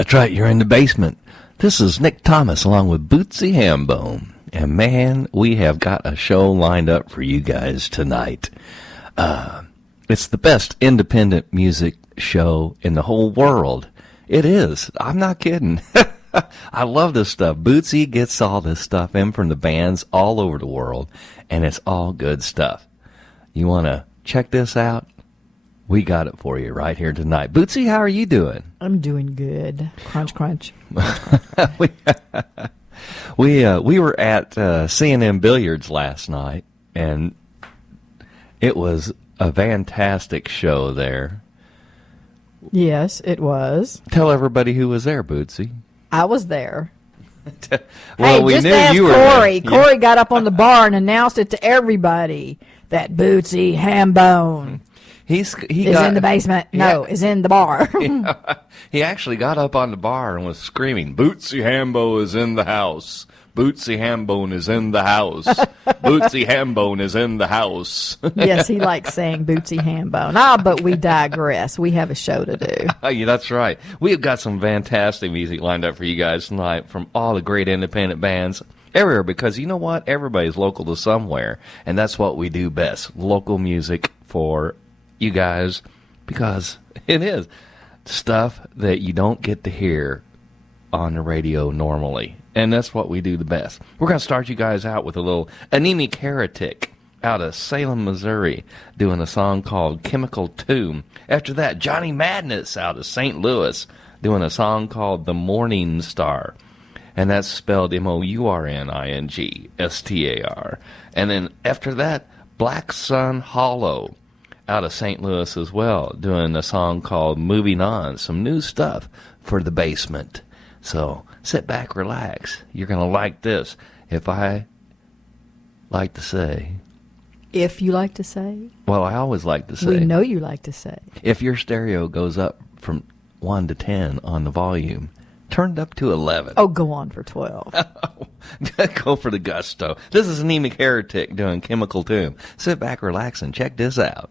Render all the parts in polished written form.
That's right, you're in the basement. This is Nick Thomas along with Bootsy Hambone. And man, we have got a show lined up for you guys tonight. It's the best independent music show in the whole world. It is. I'm not kidding. I love this stuff. Bootsy gets all this stuff in from the bands all over the world, and it's all good stuff. You want to check this out? We got it for you right here tonight. Bootsy, how are you doing? I'm doing good. Crunch, crunch. We were at C&M Billiards last night, and it was a fantastic show there. Yes, it was. Tell everybody who was there, Bootsy. I was there. Well, hey, we just knew ask you were Corey. there. Corey got up on the bar and announced it to everybody that Bootsy Hambone is in the basement. No, is in the bar. He actually got up on the bar and was screaming, "Bootsy Hambone is in the house. Bootsy Hambone is in the house. Bootsy Hambone is in the house." Yes, he likes saying Bootsy Hambone. But we digress. We have a show to do. Yeah, that's right. We've got some fantastic music lined up for you guys tonight from all the great independent bands everywhere, because you know what? Everybody's local to somewhere, and that's what we do best. Local music for you guys, because it is stuff that you don't get to hear on the radio normally. And that's what we do the best. We're going to start you guys out with a little Anemic-Heretic out of Salem, Missouri, doing a song called Chemical Tomb. After that, Johnny Madness out of St. Louis, doing a song called The Morning Star. And that's spelled Mourningstar. And then after that, Black Sun Hollow out of St. Louis as well, doing a song called Moving On. Some new stuff for the basement. So sit back, relax. You're going to like this. If I like to say. If you like to say. Well, I always like to say. We know you like to say. If your stereo goes up from 1 to 10 on the volume, turn it up to 11. Oh, go on for 12. Go for the gusto. This is Anemic-Heretic doing Chemical Tomb. Sit back, relax, and check this out.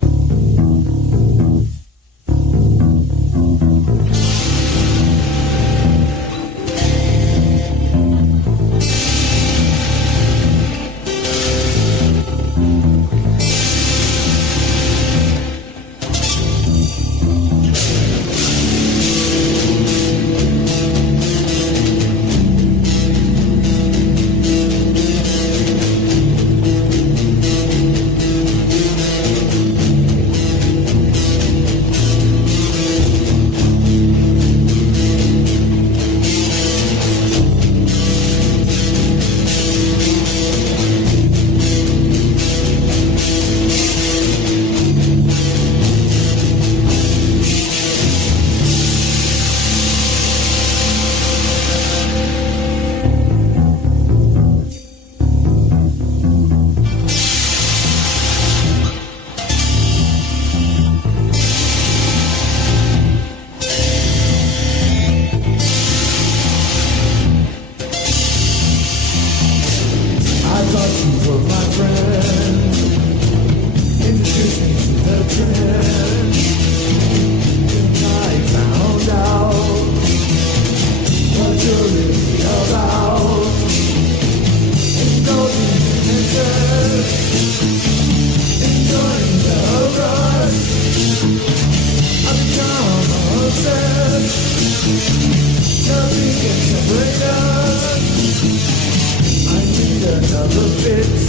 fits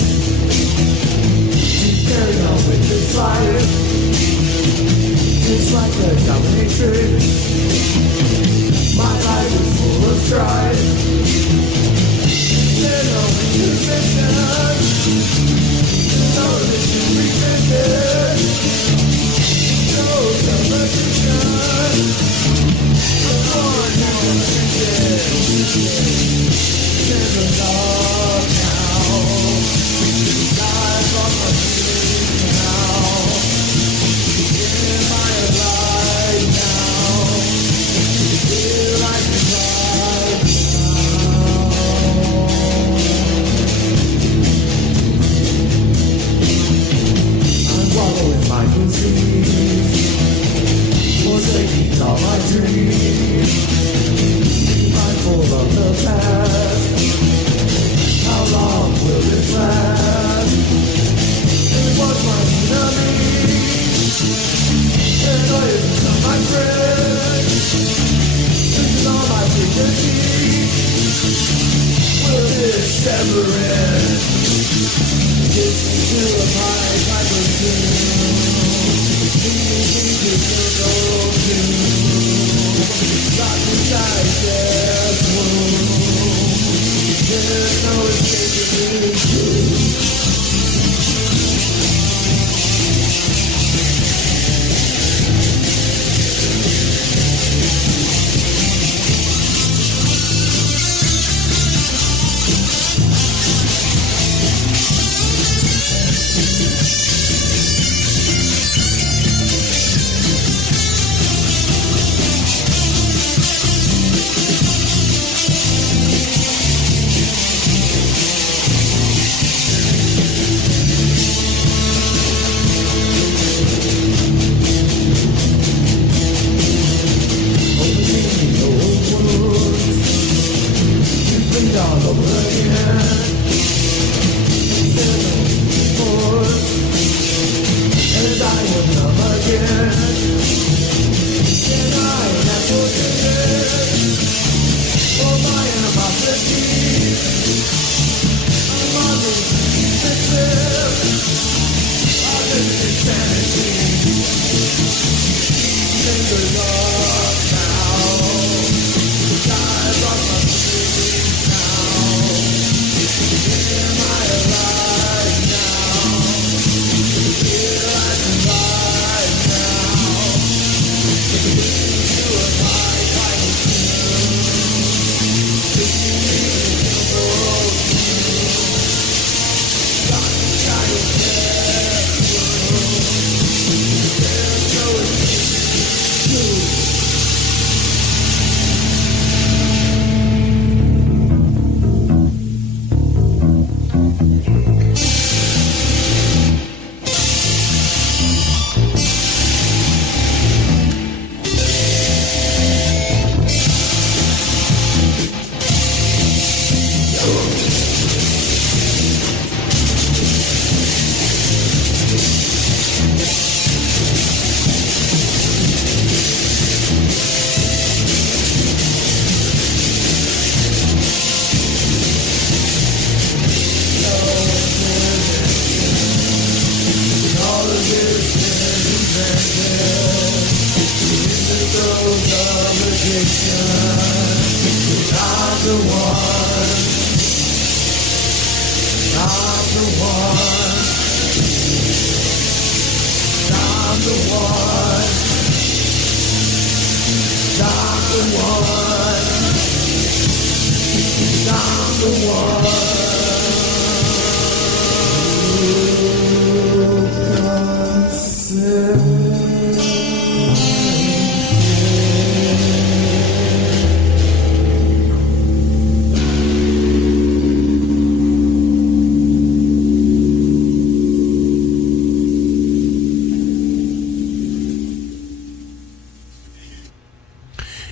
to carry on with this life. It's like a dominatrix. My life is full of strife. There's no intervention. No disrespected. No competition. No one demonstration. There's a love now. Lies on my feelings now. Am I alive now? Feel like it's alive now. I'm wallowing my disease. Forsaking all my dreams. Mindful of the past. How long will this last? It was my enemy. And I have become my friend. This is all my dignity. Will this ever end? Get me to a pipe I presume. Leave me to go to. Locked inside death's womb. There's no escaping this truth.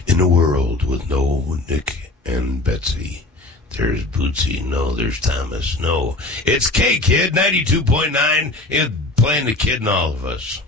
In a world with no Nick and Betsy, there's Bootsy, no, there's Thomas, no. It's K-Kid, 92.9, it's playing the kid in all of us.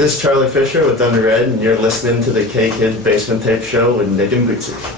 This is Charlie Fisher with Thunder Red, and you're listening to the K-Kid Basement Tape Show with Nick and Bootsy.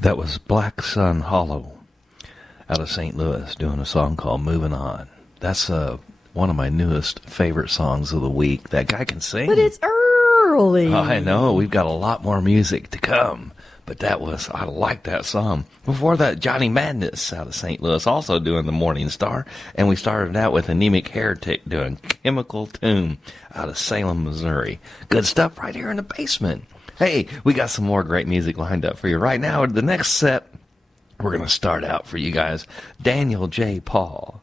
That was Black Sun Hollow out of St. Louis doing a song called Moving On. That's one of my newest favorite songs of the week. That guy can sing. But it's early. I know. We've got a lot more music to come. But I like that song. Before that, Johnny Madness out of St. Louis also doing the Morning Star. And we started out with Anemic-Heretic doing Chemical Tomb out of Salem, Missouri. Good stuff right here in the basement. Hey, we got some more great music lined up for you right now. The next set, we're going to start out for you guys. Daniel J. Paul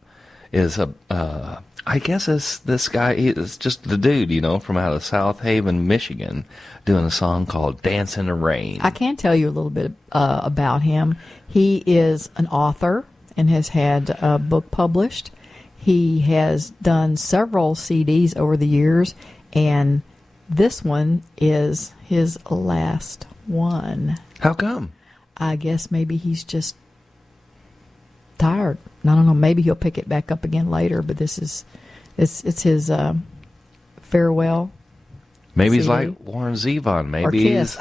is I guess it's this guy. It's just the dude, from out of South Haven, Michigan, doing a song called Dance in the Rain. I can tell you a little bit about him. He is an author and has had a book published. He has done several CDs over the years, and this one is his last one. How come? I guess maybe he's just tired. I don't know. Maybe he'll pick it back up again later, but it's his farewell. Maybe CD. He's like Warren Zevon. Maybe or Kiss.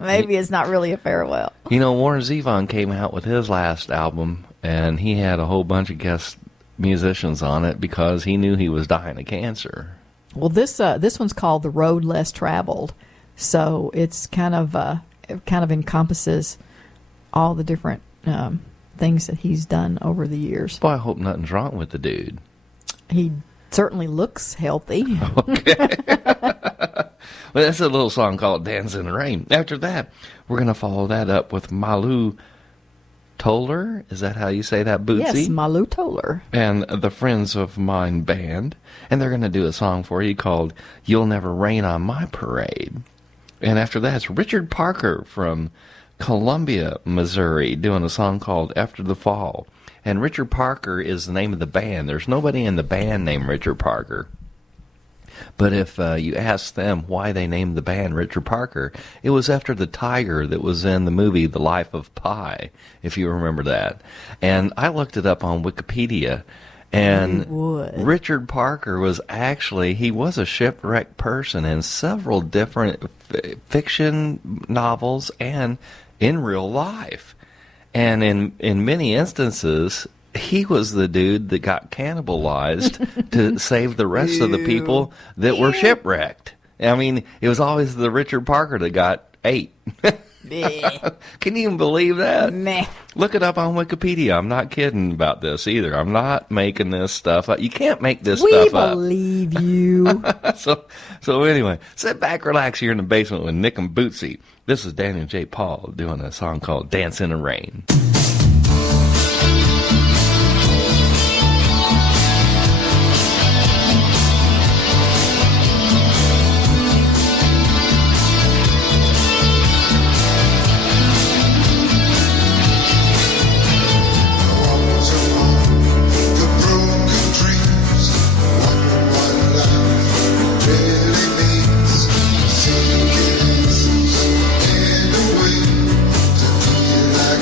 Maybe it's not really a farewell. Warren Zevon came out with his last album, and he had a whole bunch of guest musicians on it because he knew he was dying of cancer. Well, this one's called The Road Less Traveled, so it's kind of encompasses all the different things that he's done over the years. Well, I hope nothing's wrong with the dude. He certainly looks healthy. Okay. Well, that's a little song called Dance in the Rain. After that, we're going to follow that up with Malou Toler. Is that how you say that, Bootsy? Yes, Malou Toler. And the Friends of Mine Band. And they're going to do a song for you called You'll Never Rain on My Parade. And after that, it's Richard Parker from Columbia, Missouri, doing a song called After the Fall. And Richard Parker is the name of the band. There's nobody in the band named Richard Parker. But if you ask them why they named the band Richard Parker, it was after the tiger that was in the movie The Life of Pi, if you remember that. And I looked it up on Wikipedia, and Richard Parker was actually, he was a shipwrecked person in several different fiction novels and in real life. And in many instances, he was the dude that got cannibalized to save the rest of the people that were shipwrecked. I mean, it was always the Richard Parker that got ate. Can you even believe that? Meh. Look it up on Wikipedia. I'm not kidding about this either. I'm not making this stuff up. You can't make this stuff up. We believe you. So anyway, sit back, relax here in the basement with Nick and Bootsy. This is Daniel J. Paul doing a song called Dance in the Rain.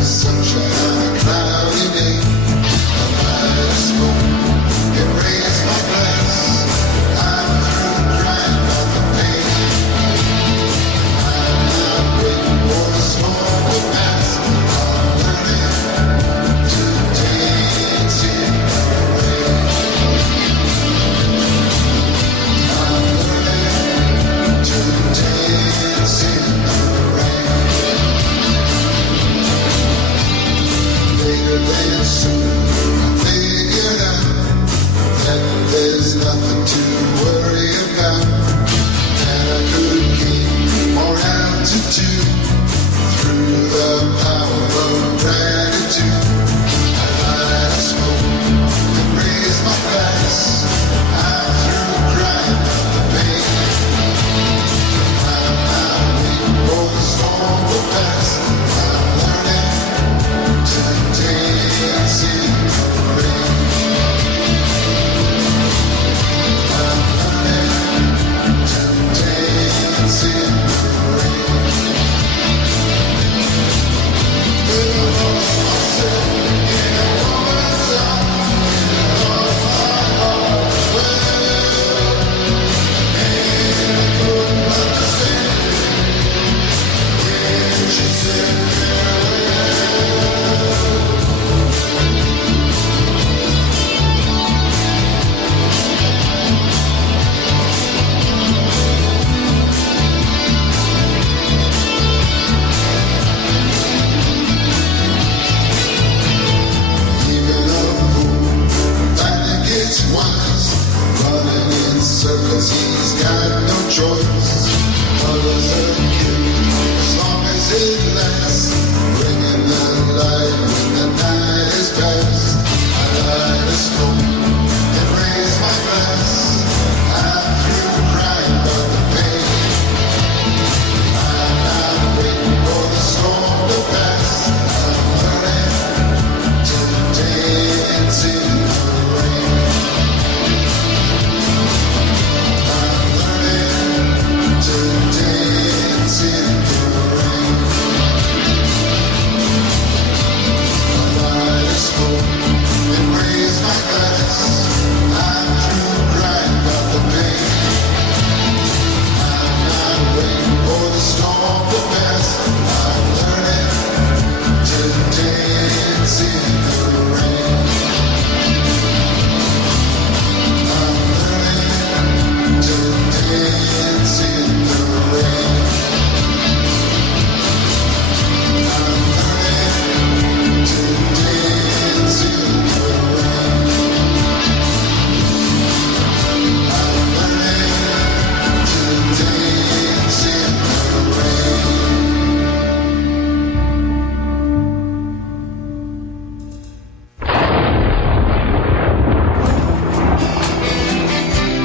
Sunshine.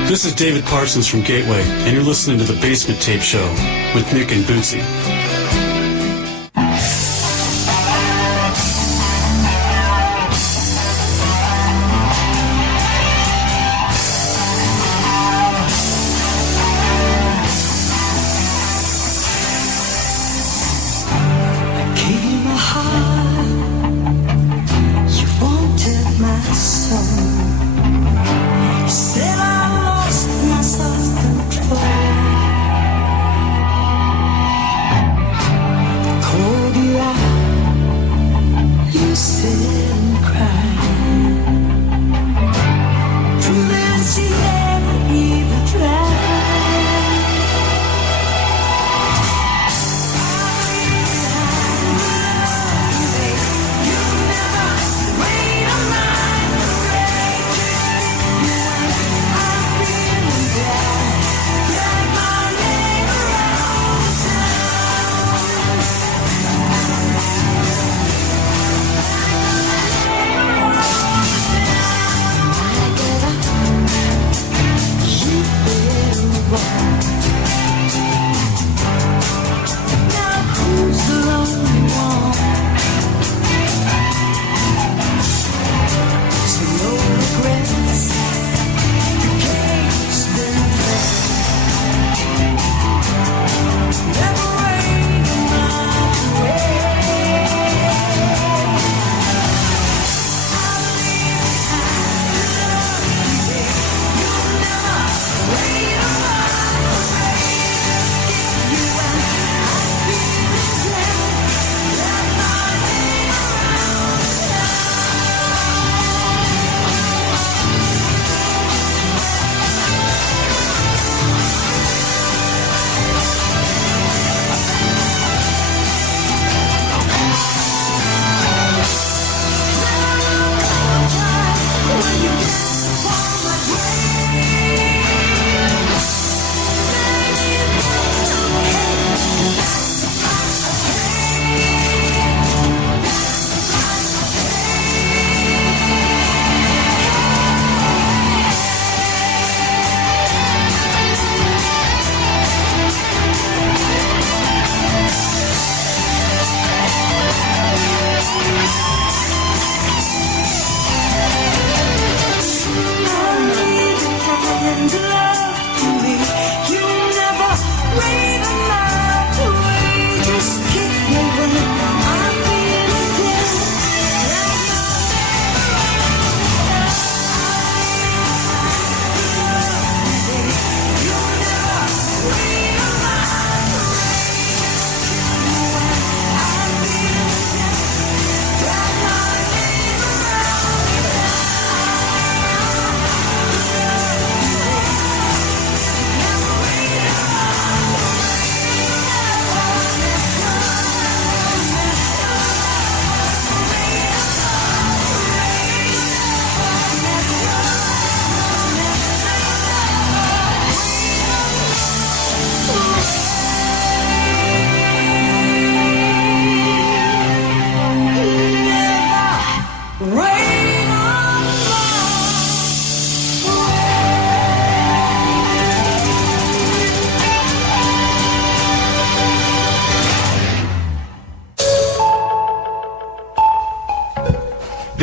This is David Parsons from Gateway, and you're listening to The Basement Tape Show with Nick and Bootsy.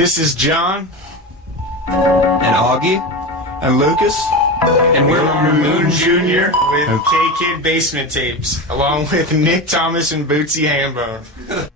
This is John and Augie and Lucas, and we're Mamoon Jr. with K-Kid Basement Tapes, along with Nick Thomas and Bootsy Hambone. Oh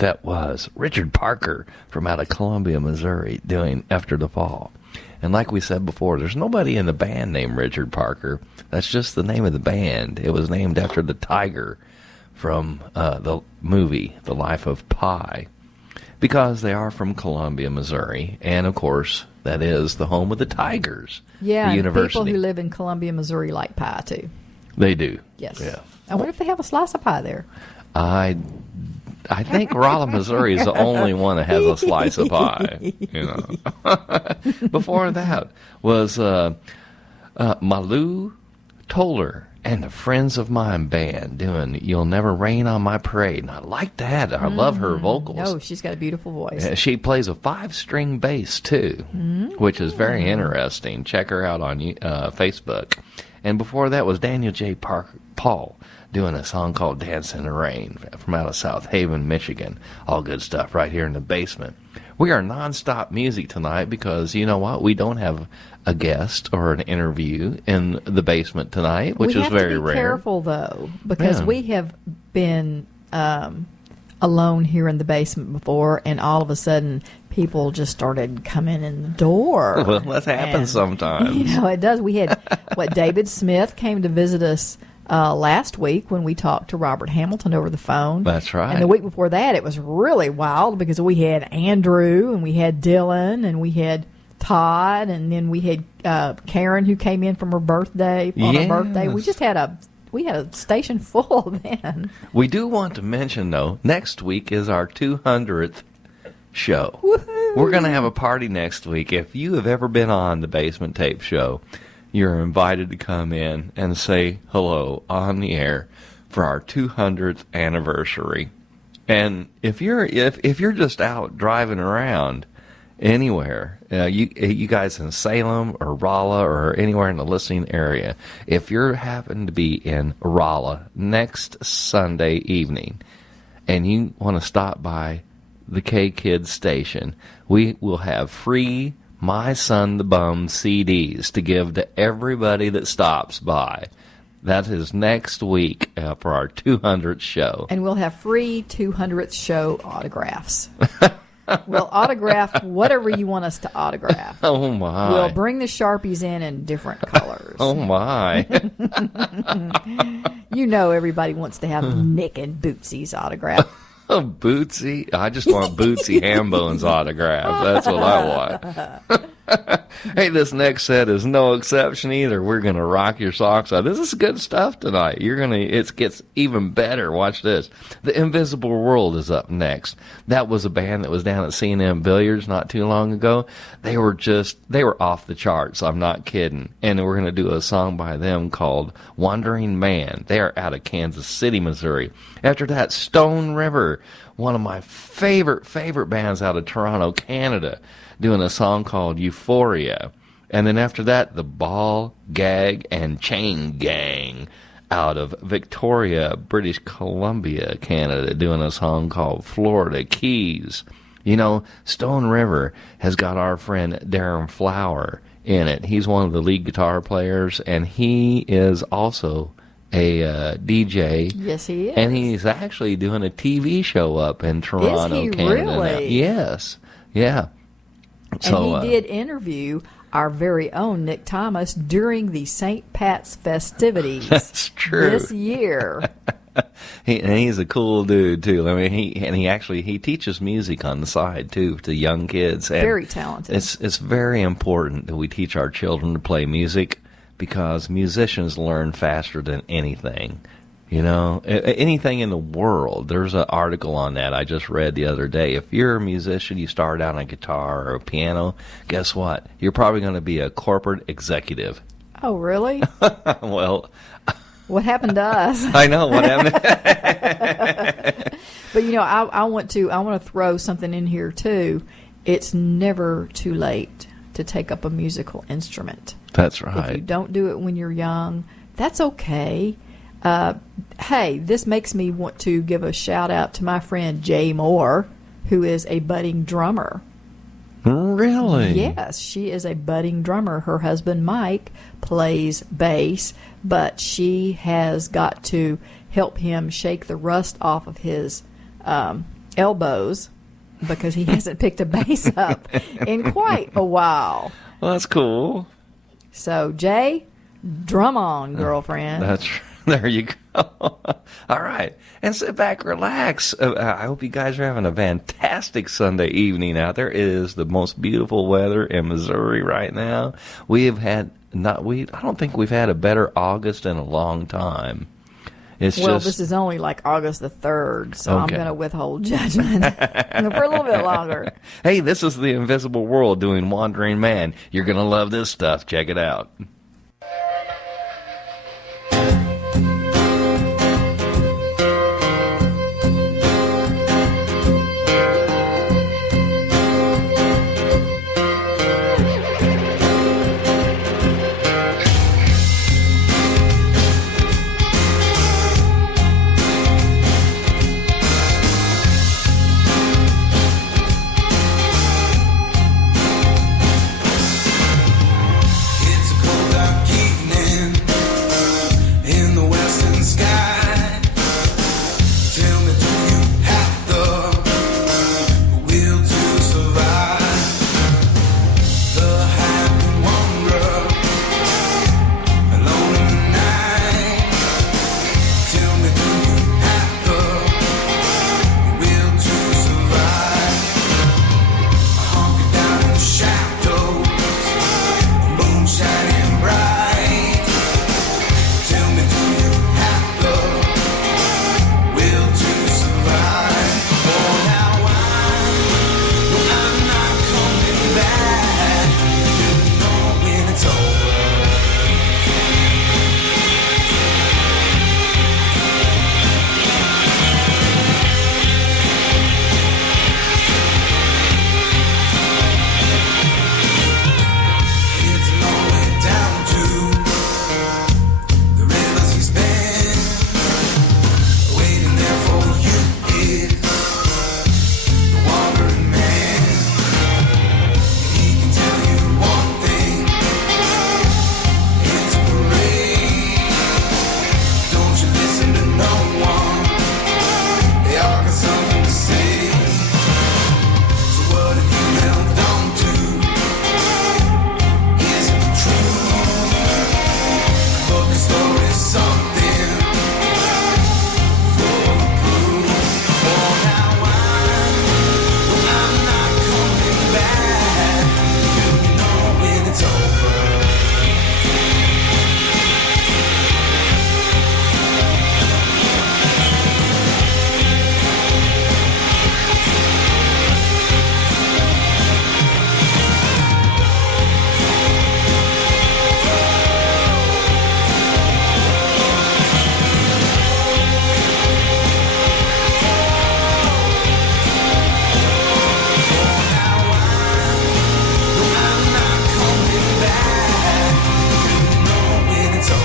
That was Richard Parker from out of Columbia, Missouri, doing After the Fall. And like we said before, there's nobody in the band named Richard Parker. That's just the name of the band. It was named after the tiger from the movie The Life of Pi, because they are from Columbia, Missouri. And, of course, that is the home of the Tigers. Yeah, the and university. people who live in Columbia, Missouri like pie, too. They do. Yes. Yeah. I wonder if they have a slice of pie there. I think Rolla, Missouri is the only one that has a slice of pie. You know. Before that was Malou Toler and the Friends of Mine band doing You'll Never Rain on My Parade. And I like that. I love her vocals. Oh, she's got a beautiful voice. She plays a 5-string bass, too, which is very interesting. Check her out on Facebook. And before that was Daniel J. Paul doing a song called Dance in the Rain from out of South Haven, Michigan. All good stuff right here in the basement. We are nonstop music tonight because, you know what, we don't have a guest or an interview in the basement tonight, which is very rare. We have to be careful, though, because Yeah. we have been alone here in the basement before, and all of a sudden people just started coming in the door. Well, that happens sometimes. You know, it does. We had, David Smith came to visit us last week when we talked to Robert Hamilton over the phone. That's right. And the week before that, it was really wild because we had Andrew and we had Dylan and we had Todd, and then we had Karen who came in from her birthday on her birthday. We just had a station full then. We do want to mention, though, next week is our 200th show. Woohoo! We're going to have a party next week. If you have ever been on the Basement Tape Show, you're invited to come in and say hello on the air for our 200th anniversary. And if you're just out driving around anywhere, you guys in Salem or Rolla or anywhere in the listening area, if you happen to be in Rolla next Sunday evening and you want to stop by the K-Kids station, we will have free My Son the Bum CDs to give to everybody that stops by. That is next week for our 200th show. And we'll have free 200th show autographs. We'll autograph whatever you want us to autograph. Oh, my. We'll bring the Sharpies in different colors. Oh, my. You know everybody wants to have Nick and Bootsy's autograph. Oh, Bootsy. I just want Bootsy Hambone's autograph. That's what I want. Hey, this next set is no exception either. We're going to rock your socks out. This is good stuff tonight. It gets even better. Watch this. The Invisible World is up next. That was a band that was down at C&M Billiards not too long ago. They were off the charts. I'm not kidding. And we're going to do a song by them called Wandering Man. They are out of Kansas City, Missouri. After that, Stone River, one of my favorite bands out of Toronto, Canada, doing a song called Euphoria. And then after that, the Ball, Gag, and Chain Gang out of Victoria, British Columbia, Canada, doing a song called Florida Keys. You know, Stone River has got our friend Darren Flower in it. He's one of the lead guitar players, and he is also a DJ. Yes, he is. And he's actually doing a TV show up in Toronto, Is he Canada. Now. really? Yes. Yeah. So, and he did interview our very own Nick Thomas during the St. Pat's festivities. That's true. This year. He's a cool dude too. I mean, he teaches music on the side too to young kids. And very talented. It's very important that we teach our children to play music because musicians learn faster than anything. You know, anything in the world. There's an article on that I just read the other day. If you're a musician, you start out on a guitar or a piano, guess what? You're probably going to be a corporate executive. Oh, really? Well, what happened to us? I know what happened. But you know, I want to throw something in here too. It's never too late to take up a musical instrument. That's right. If you don't do it when you're young, that's okay. Hey, this makes me want to give a shout out to my friend Jay Moore, who is a budding drummer. Really? Yes, she is a budding drummer. Her husband Mike plays bass, but she has got to help him shake the rust off of his elbows because he hasn't picked a bass up in quite a while. Well, that's cool. So, Jay, drum on, girlfriend. There you go. All right. And sit back, relax. I hope you guys are having a fantastic Sunday evening out there. It is the most beautiful weather in Missouri right now. We have had I don't think we've had a better August in a long time. This is only like August the 3rd, so Okay. I'm going to withhold judgment for a little bit longer. Hey, this is the Invisible World doing Wandering Man. You're going to love this stuff. Check it out. It's a cold dark evening in the western sky. Tell me, do you have the will to survive? The happy wanderer, alone in the night. Tell me, do you have the will to survive? Hunker down in the shadows, moon shining bright. Tell me, do you have the will to survive? Oh, now I'm not coming back. You know when it's over. It's a long way down to the rivers he's been. Waiting there for you is the wandering man. He can tell you one thing, it's a parade. Don't you listen to no one, they all got something to say. So what have you held on to? Is it the truth? Book a story, something full of proof. Oh, now I'm not coming back. You know when it's over. I'm not coming back. You know when it's over.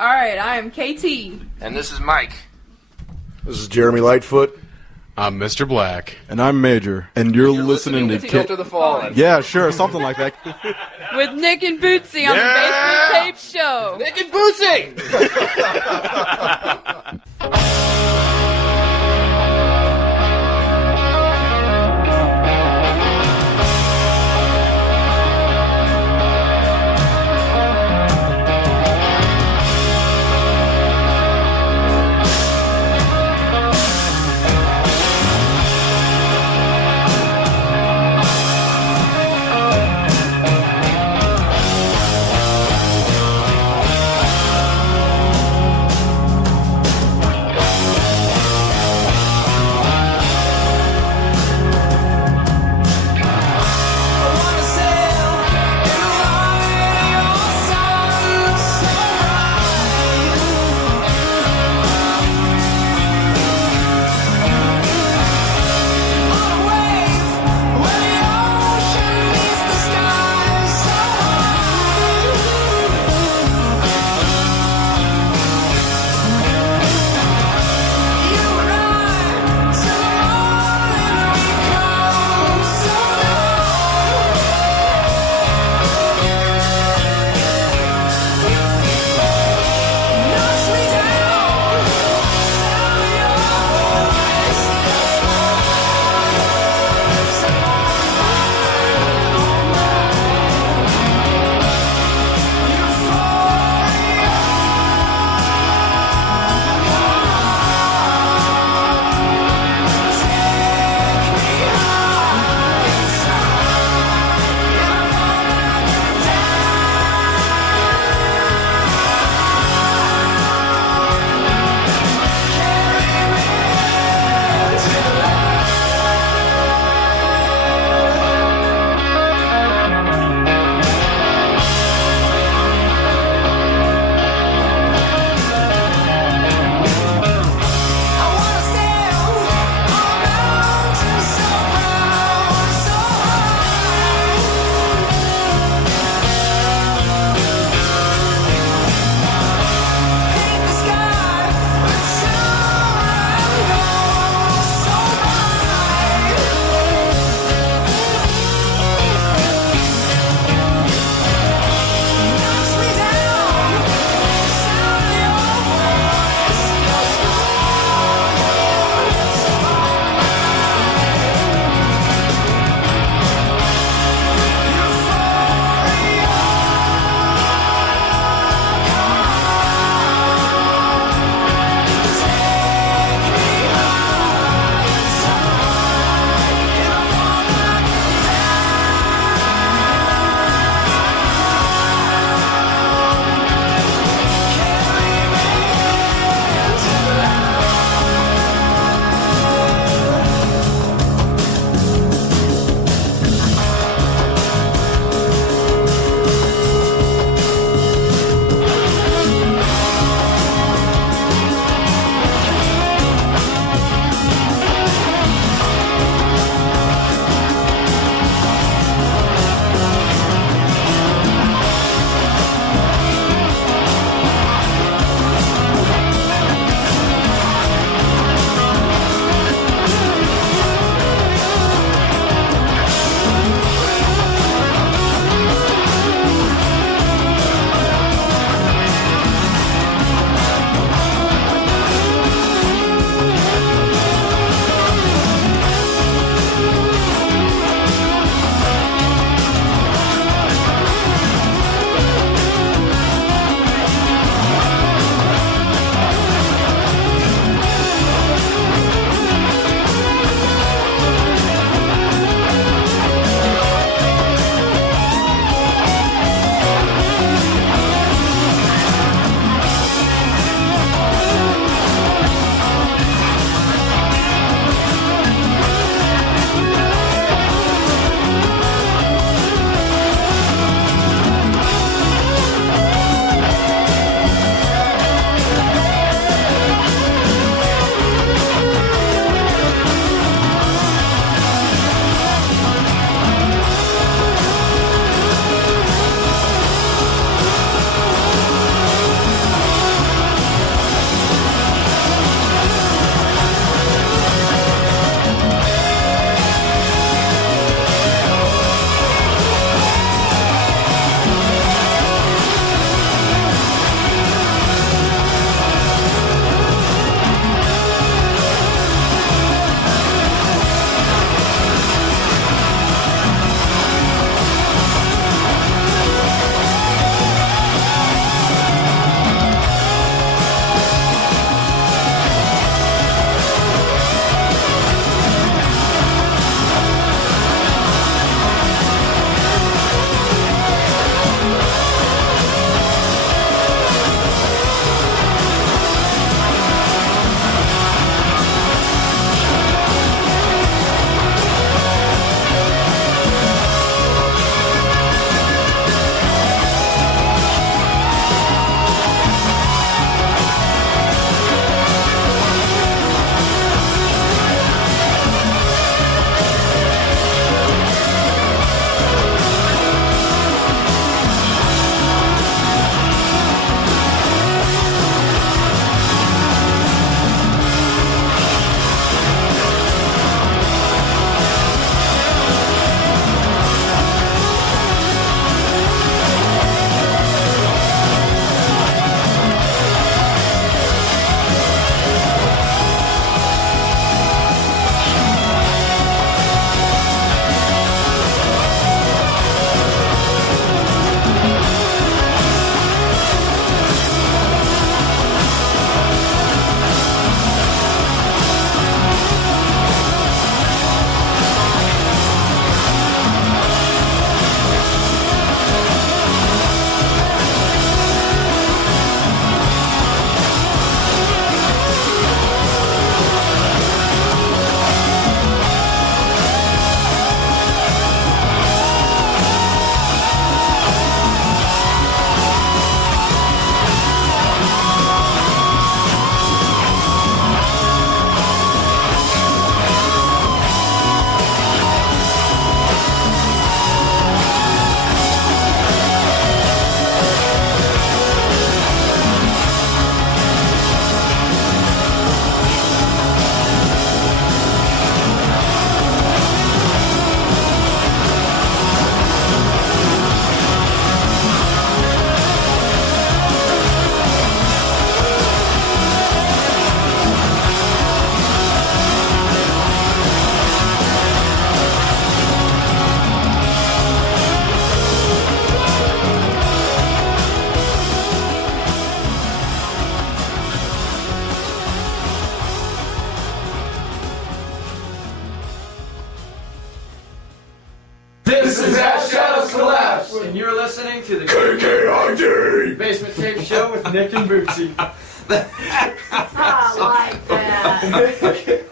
All right, I am KT. And this is Mike. This is Jeremy Lightfoot. I'm Mr. Black. And I'm Major. And you're listening to Filter the Fallen. Yeah, sure, something like that. With Nick and Bootsy on the Basement Tape Show. Nick and Bootsy! listening to the KKID Basement Tape Show with Nick and Bootsy. I like that.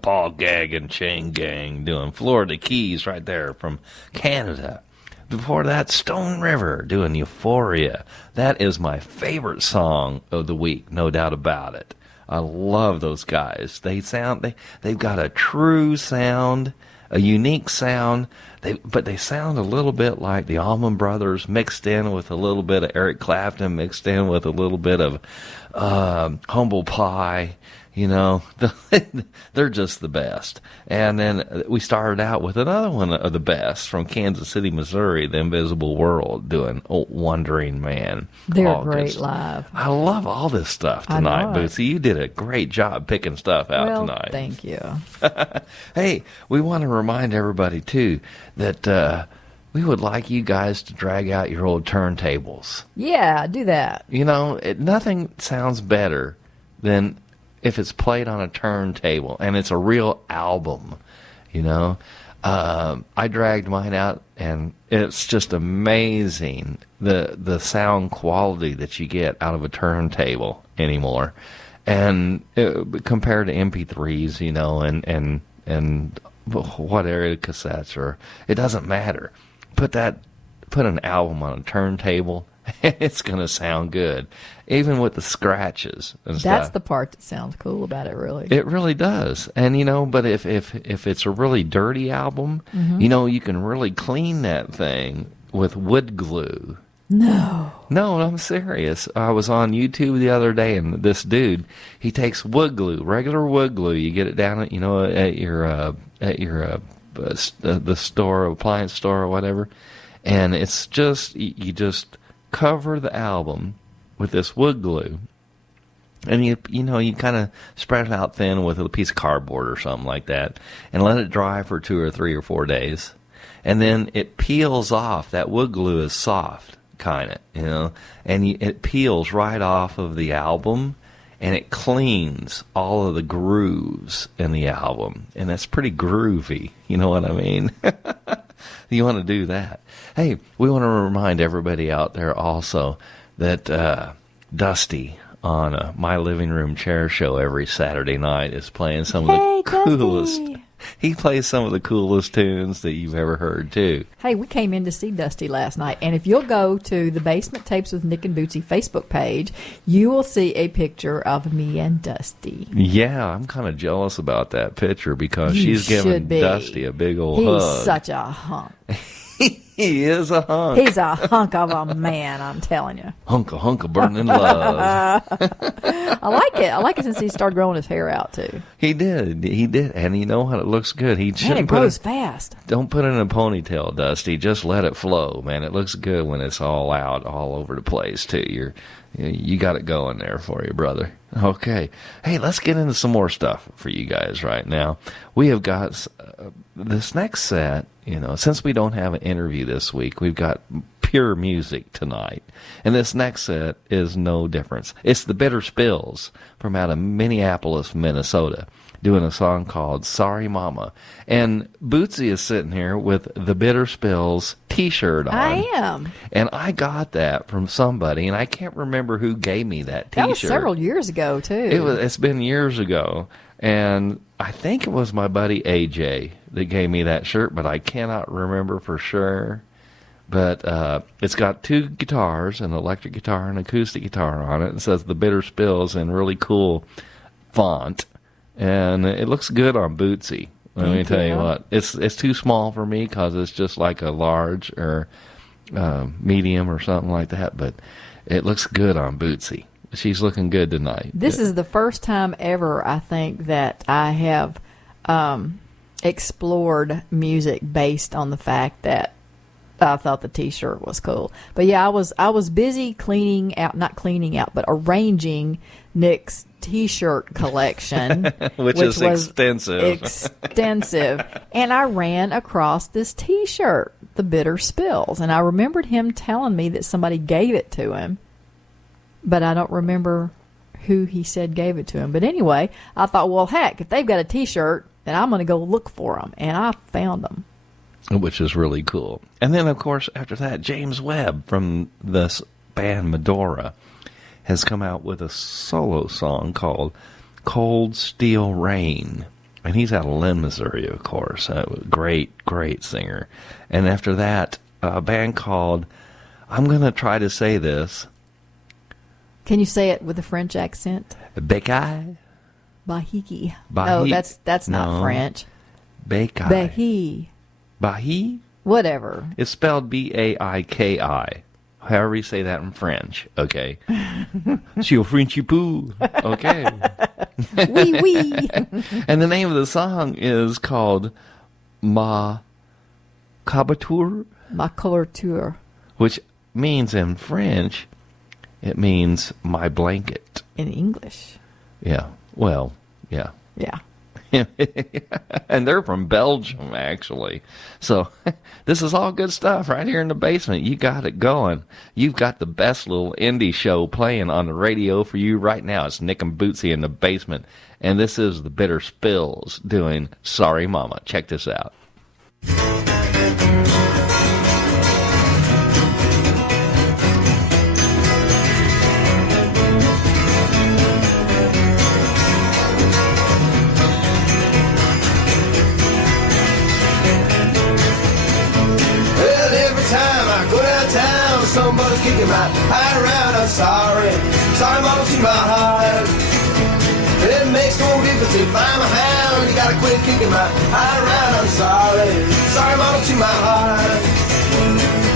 Paul Gag and Chain Gang doing Florida Keys right there from Canada. Before that, Stone River doing Euphoria. That is my favorite song of the week, no doubt about it. I love those guys. They've got a true sound. a unique sound. But they sound a little bit like the Allman Brothers mixed in with a little bit of Eric Clapton, mixed in with a little bit of Humble Pie. You know, they're just the best. And then we started out with another one of the best from Kansas City, Missouri, The Invisible World, doing Wandering Man. They're great live. I love all this stuff tonight, Bootsy. You did a great job picking stuff out tonight. Thank you. Hey, we want to remind everybody, too, that we would like you guys to drag out your old turntables. Yeah, do that. You know, nothing sounds better than if it's played on a turntable and it's a real album, you know. I dragged mine out, and it's just amazing the sound quality that you get out of a turntable anymore, and compared to MP3s, you know, and what area cassettes, or it doesn't matter. Put an album on a turntable. It's going to sound good, even with the scratches and stuff. That's the part that sounds cool about it, really. It really does. And, you know, but if it's a really dirty album, you know, you can really clean that thing with wood glue. No, I'm serious. I was on YouTube the other day, and this dude, he takes wood glue, regular wood glue. You get it down at, you know, at your the store, appliance store or whatever, and it's just, you just cover the album with this wood glue, and you kind of spread it out thin with a piece of cardboard or something like that, and let it dry for 2 or 3 or 4 days, and then it peels off. That wood glue is soft, kind of, you know, and it peels right off of the album, and it cleans all of the grooves in the album, and that's pretty groovy. You know what I mean? You want to do that. Hey, we want to remind everybody out there also that Dusty on My Living Room Chair Show every Saturday night is playing some of the coolest. Dusty. He plays some of the coolest tunes that you've ever heard, too. Hey, we came in to see Dusty last night, and if you'll go to the Basement Tapes with Nick and Bootsy Facebook page, you will see a picture of me and Dusty. Yeah, I'm kind of jealous about that picture because she's giving Dusty a big old hug. He's such a hunk. He is a hunk. He's a hunk of a man, I'm telling you. Hunk of burning love. I like it. I like it since he started growing his hair out, too. He did. And you know what? It looks good. Man, it grows fast. Don't put it in a ponytail, Dusty. Just let it flow, man. It looks good when it's all out, all over the place, too. You got it going there for you, brother. Okay. Hey, let's get into some more stuff for you guys right now. We have got this next set, you know, since we don't have an interview this week, we've got pure music tonight. And this next set is no difference. It's the Bitter Spills from out of Minneapolis, Minnesota, doing a song called Sorry Mama. And Bootsy is sitting here with the Bitter Spills t-shirt on. I am. And I got that from somebody, and I can't remember who gave me that t-shirt. That was several years ago, too. It's been years ago. And I think it was my buddy AJ that gave me that shirt, but I cannot remember for sure. But it's got 2 guitars, an electric guitar and an acoustic guitar on it. It says The Bitter Spills in really cool font. And it looks good on Bootsy. Let me tell you what. It's too small for me because it's just like a large or medium or something like that. But it looks good on Bootsy. She's looking good tonight. This is the first time ever, I think, that I have explored music based on the fact that I thought the t-shirt was cool. But yeah, I was busy not cleaning out, but arranging Nick's t-shirt collection, which is extensive. Extensive. And I ran across this t-shirt, The Bitter Spills, and I remembered him telling me that somebody gave it to him. But I don't remember who he said gave it to him. But anyway, I thought, well, heck, if they've got a t-shirt, then I'm going to go look for them. And I found them. Which is really cool. And then, of course, after that, James Webb from this band Madora has come out with a solo song called Cold Steel Rain. And he's out of Lynn, Missouri, of course. A great, great singer. And after that, a band called, I'm going to try to say this. Can you say it with a French accent? Baïki? Baïki. Oh, that's not French. Baïki. Baïki? Whatever. It's spelled B-A-I-K-I. However you say that in French, okay? She'll Frenchy poo, okay? Wee wee. And the name of the song is called Ma Couverture, Ma couverture. which means in French, it means my blanket. In English. Yeah, well, yeah. Yeah. And they're from Belgium, actually. So this is all good stuff right here in the basement. You got it going. You've got the best little indie show playing on the radio for you right now. It's Nick and Bootsy in the basement. And this is the Bitter Spills doing Sorry Mama. Check this out. Well, every time I go downtown, somebody's kicking my hide around. I'm sorry, sorry, mama, to my heart. It makes no difference if I'm a hound. You gotta quit kicking my hide around. I'm sorry, sorry, mama, to my heart.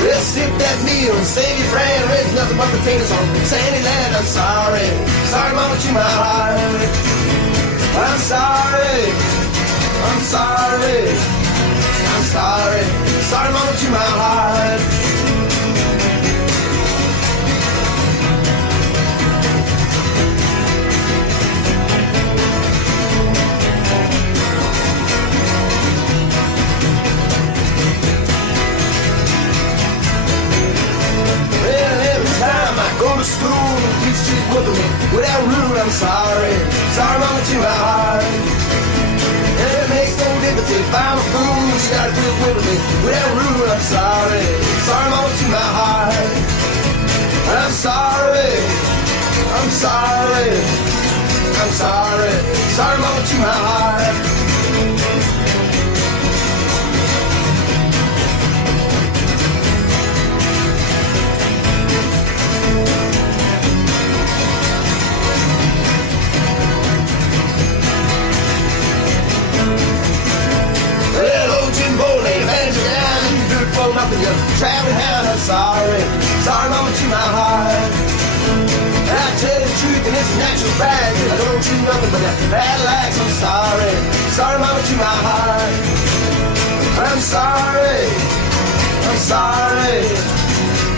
Well, sip that meal and save your friend. Raise nothing but potatoes on sandy land. I'm sorry, sorry, mama, to my heart. I'm sorry, I'm sorry. I'm sorry, sorry, mama, to my heart. Well, every time I go to school, the teacher she's whooping me without rude. I'm sorry, sorry, mama, to my heart. It makes no difference if I'm a fool. She gotta quit whipping me without rude. I'm sorry, sorry, mama, to my heart. I'm sorry, I'm sorry, I'm sorry, sorry, mama, to my heart. Nothing, you're traveling hound. I'm sorry, sorry, mama, to my heart. I tell you the truth, and it's a natural fact. I don't chew nothing but that bad lax. I'm sorry, sorry, mama, to my heart. I'm sorry, I'm sorry,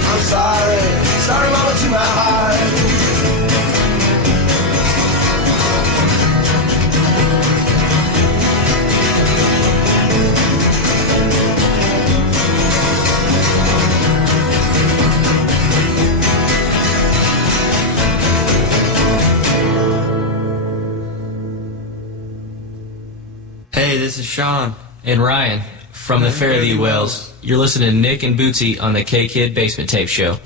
I'm sorry, sorry, mama, to my heart. Hey, this is Sean and Ryan from the Fare Thee Wells. You're listening to Nick and Bootsy on the K-Kid Basement Tape Show.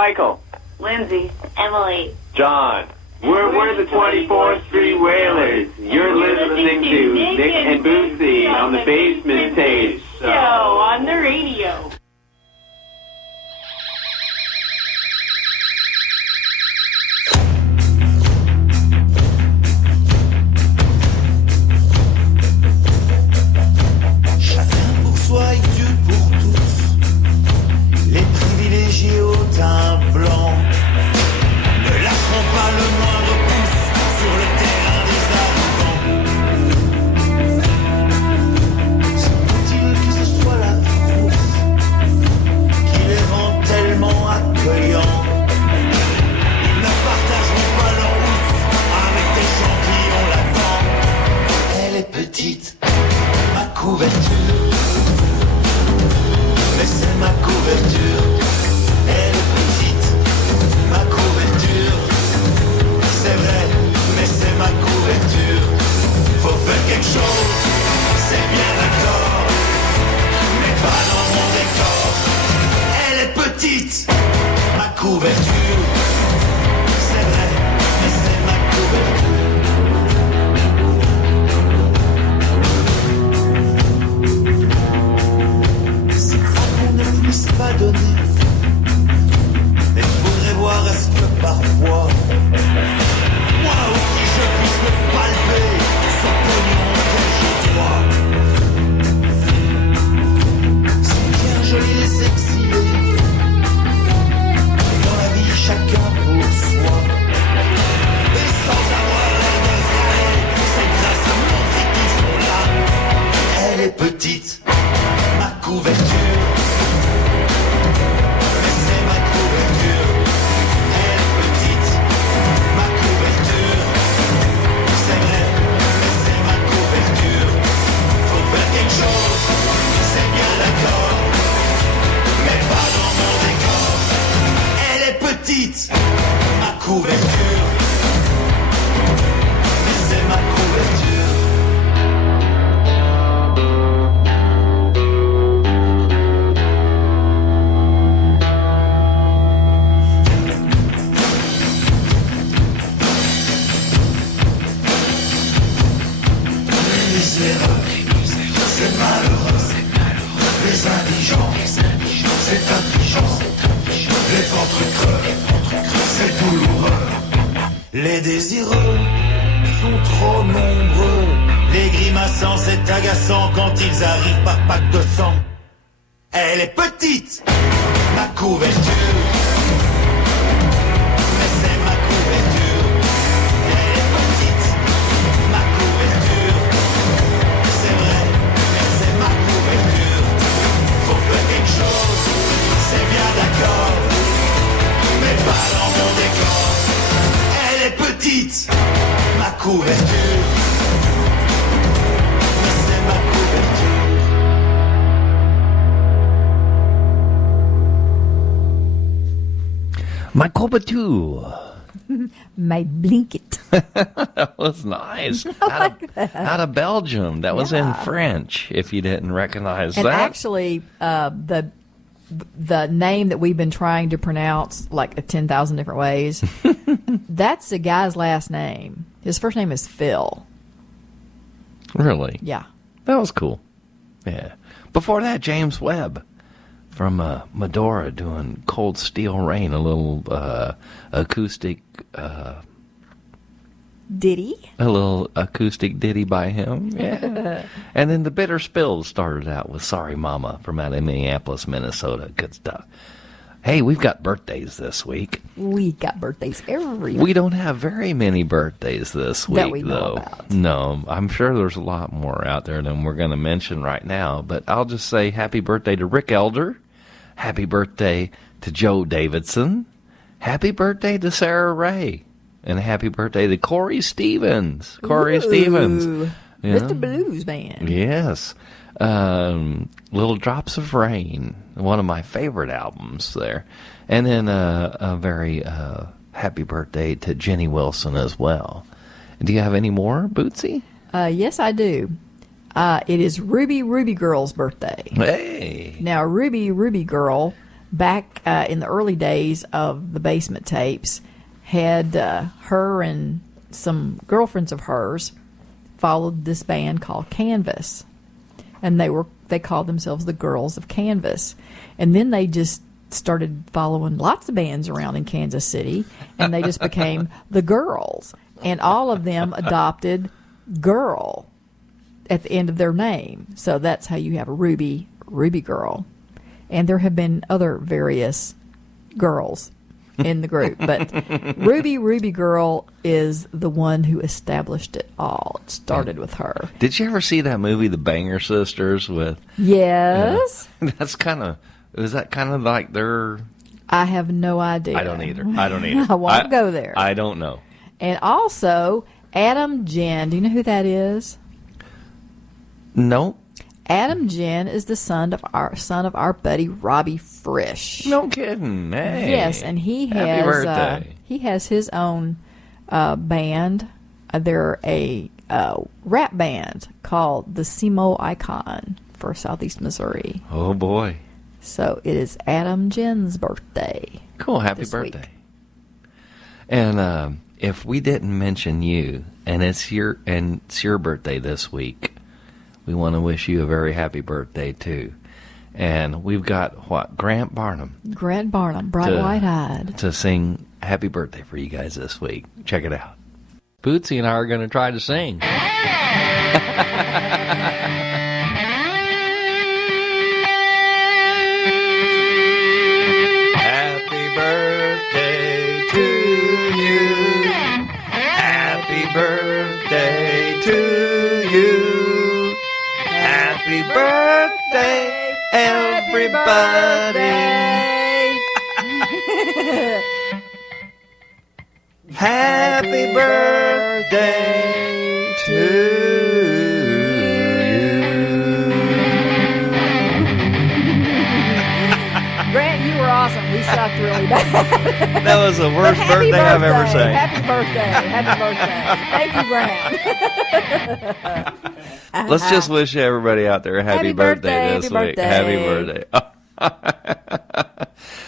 Michael. Lindsay. Emily. John. We're the 24th Street Whalers. You're listening to Nick and Bootsy on the Basement Tapes Show on the radio. Chacun pour soi et Dieu pour tous. Les privilégiés au teint blanc ne lâcheront pas le moindre pouce sur le terrain des arrivants. Semble-t-il que ce soit la frousse qui les rend tellement accueillants. Ils ne partageront pas leur housse avec des champignons latents. Elle est petite, ma couverture. Mais c'est ma couverture. Elle est petite, ma couverture. C'est vrai, mais c'est ma couverture. Faut faire quelque chose, c'est bien d'accord, mais pas dans mon décor. Elle est petite, ma couverture. C'est vrai, mais c'est ma couverture. C'est pas qu'on ne puisse pas donner, mais faudrait voir est-ce que parfois moi aussi je puisse le palper, ce pognon auquel j'ai droit. C'est bien joli les exilés, mais dans la vie chacun pour soi. Et sans avoir l'air de râler, c'est grâce à mon fric qu'ils sont là. Elle est petite, ma couverture. Mais c'est ma couverture. Elle est petite, ma couverture. C'est vrai, mais c'est ma couverture. Faut faire quelque chose, c'est bien d'accord, mais pas dans mon décor. Elle est petite, ma couverture. Mais c'est ma couverture. Miséreux, c'est malheureux, les indigents, c'est affligeant, les ventres creux, c'est douloureux, les désireux sont trop nombreux, les grimaçants c'est agaçant quand ils arrivent par pack de sang. Elle est petite, ma couverture. Mais c'est ma couverture. Elle est petite, ma couverture. C'est vrai, mais c'est ma couverture. Faut faire quelque chose, c'est bien d'accord, mais pas dans mon décor. Elle est petite, ma couverture. Mais c'est ma couverture. My Cobatou. My blanket. That was nice. Out of Belgium. That was in French, if you didn't recognize And that. actually, the name that we've been trying to pronounce like 10,000 different ways, that's the guy's last name. His first name is Phil. Really? Yeah. That was cool. Yeah. Before that, James Webb from Madora doing Cold Steel Rain, a little acoustic... ditty? A little acoustic ditty by him. Yeah. And then the Bitter Spills started out with Sorry Mama from out of Minneapolis, Minnesota. Good stuff. Hey, we've got birthdays this week. We got birthdays every week. We don't have very many birthdays this week, That we know though. about. No, I'm sure there's a lot more out there than we're going to mention right now. But I'll just say happy birthday to Rick Elder. Happy birthday to Joe Davidson. Happy birthday to Sarah Ray. And happy birthday to Corey Stevens. Corey Ooh, Stevens. You Mr. know? Blues Band. Yes. Little Drops of Rain. One of my favorite albums there. And then a very happy birthday to Jenny Wilson as well. Do you have any more, Bootsy? Yes, I do. It is Ruby Girl's birthday. Hey. Now, Ruby Girl back in the early days of the Basement Tapes, had her and some girlfriends of hers followed this band called Canvas, and they called themselves the Girls of Canvas, and then they just started following lots of bands around in Kansas City, and they just became the Girls, and all of them adopted Girl at the end of their name, so that's how you have a Ruby Girl, and there have been other various girls in the group, but Ruby Girl is the one who established it all. It started with her. Did you ever see that movie, The Banger Sisters? With Yes. That's is that kind of like their? I have no idea. I don't either. I won't go there. I don't know. And also, Adam Jen. Do you know who that is? No. Adam Jen is the son of our buddy Robbie Frisch. No kidding. Hey. Yes, and he Happy birthday. He has his own band. They're a rap band called the Simo Icon for Southeast Missouri. Oh boy. So it is Adam Jen's birthday. Cool. Happy birthday. And if we didn't mention you, and it's your birthday this week, we want to wish you a very happy birthday, too. And we've got, Grant Barnum, bright white-eyed, to sing happy birthday for you guys this week. Check it out. Bootsy and I are going to try to sing. Happy birthday to you. Happy birthday to you. Happy birthday, everybody. Happy birthday to you. Grant, you were awesome. We sucked really bad. That was the worst birthday I've ever sang. Happy birthday. Happy birthday. Let's just wish everybody out there a happy birthday this week. Happy birthday.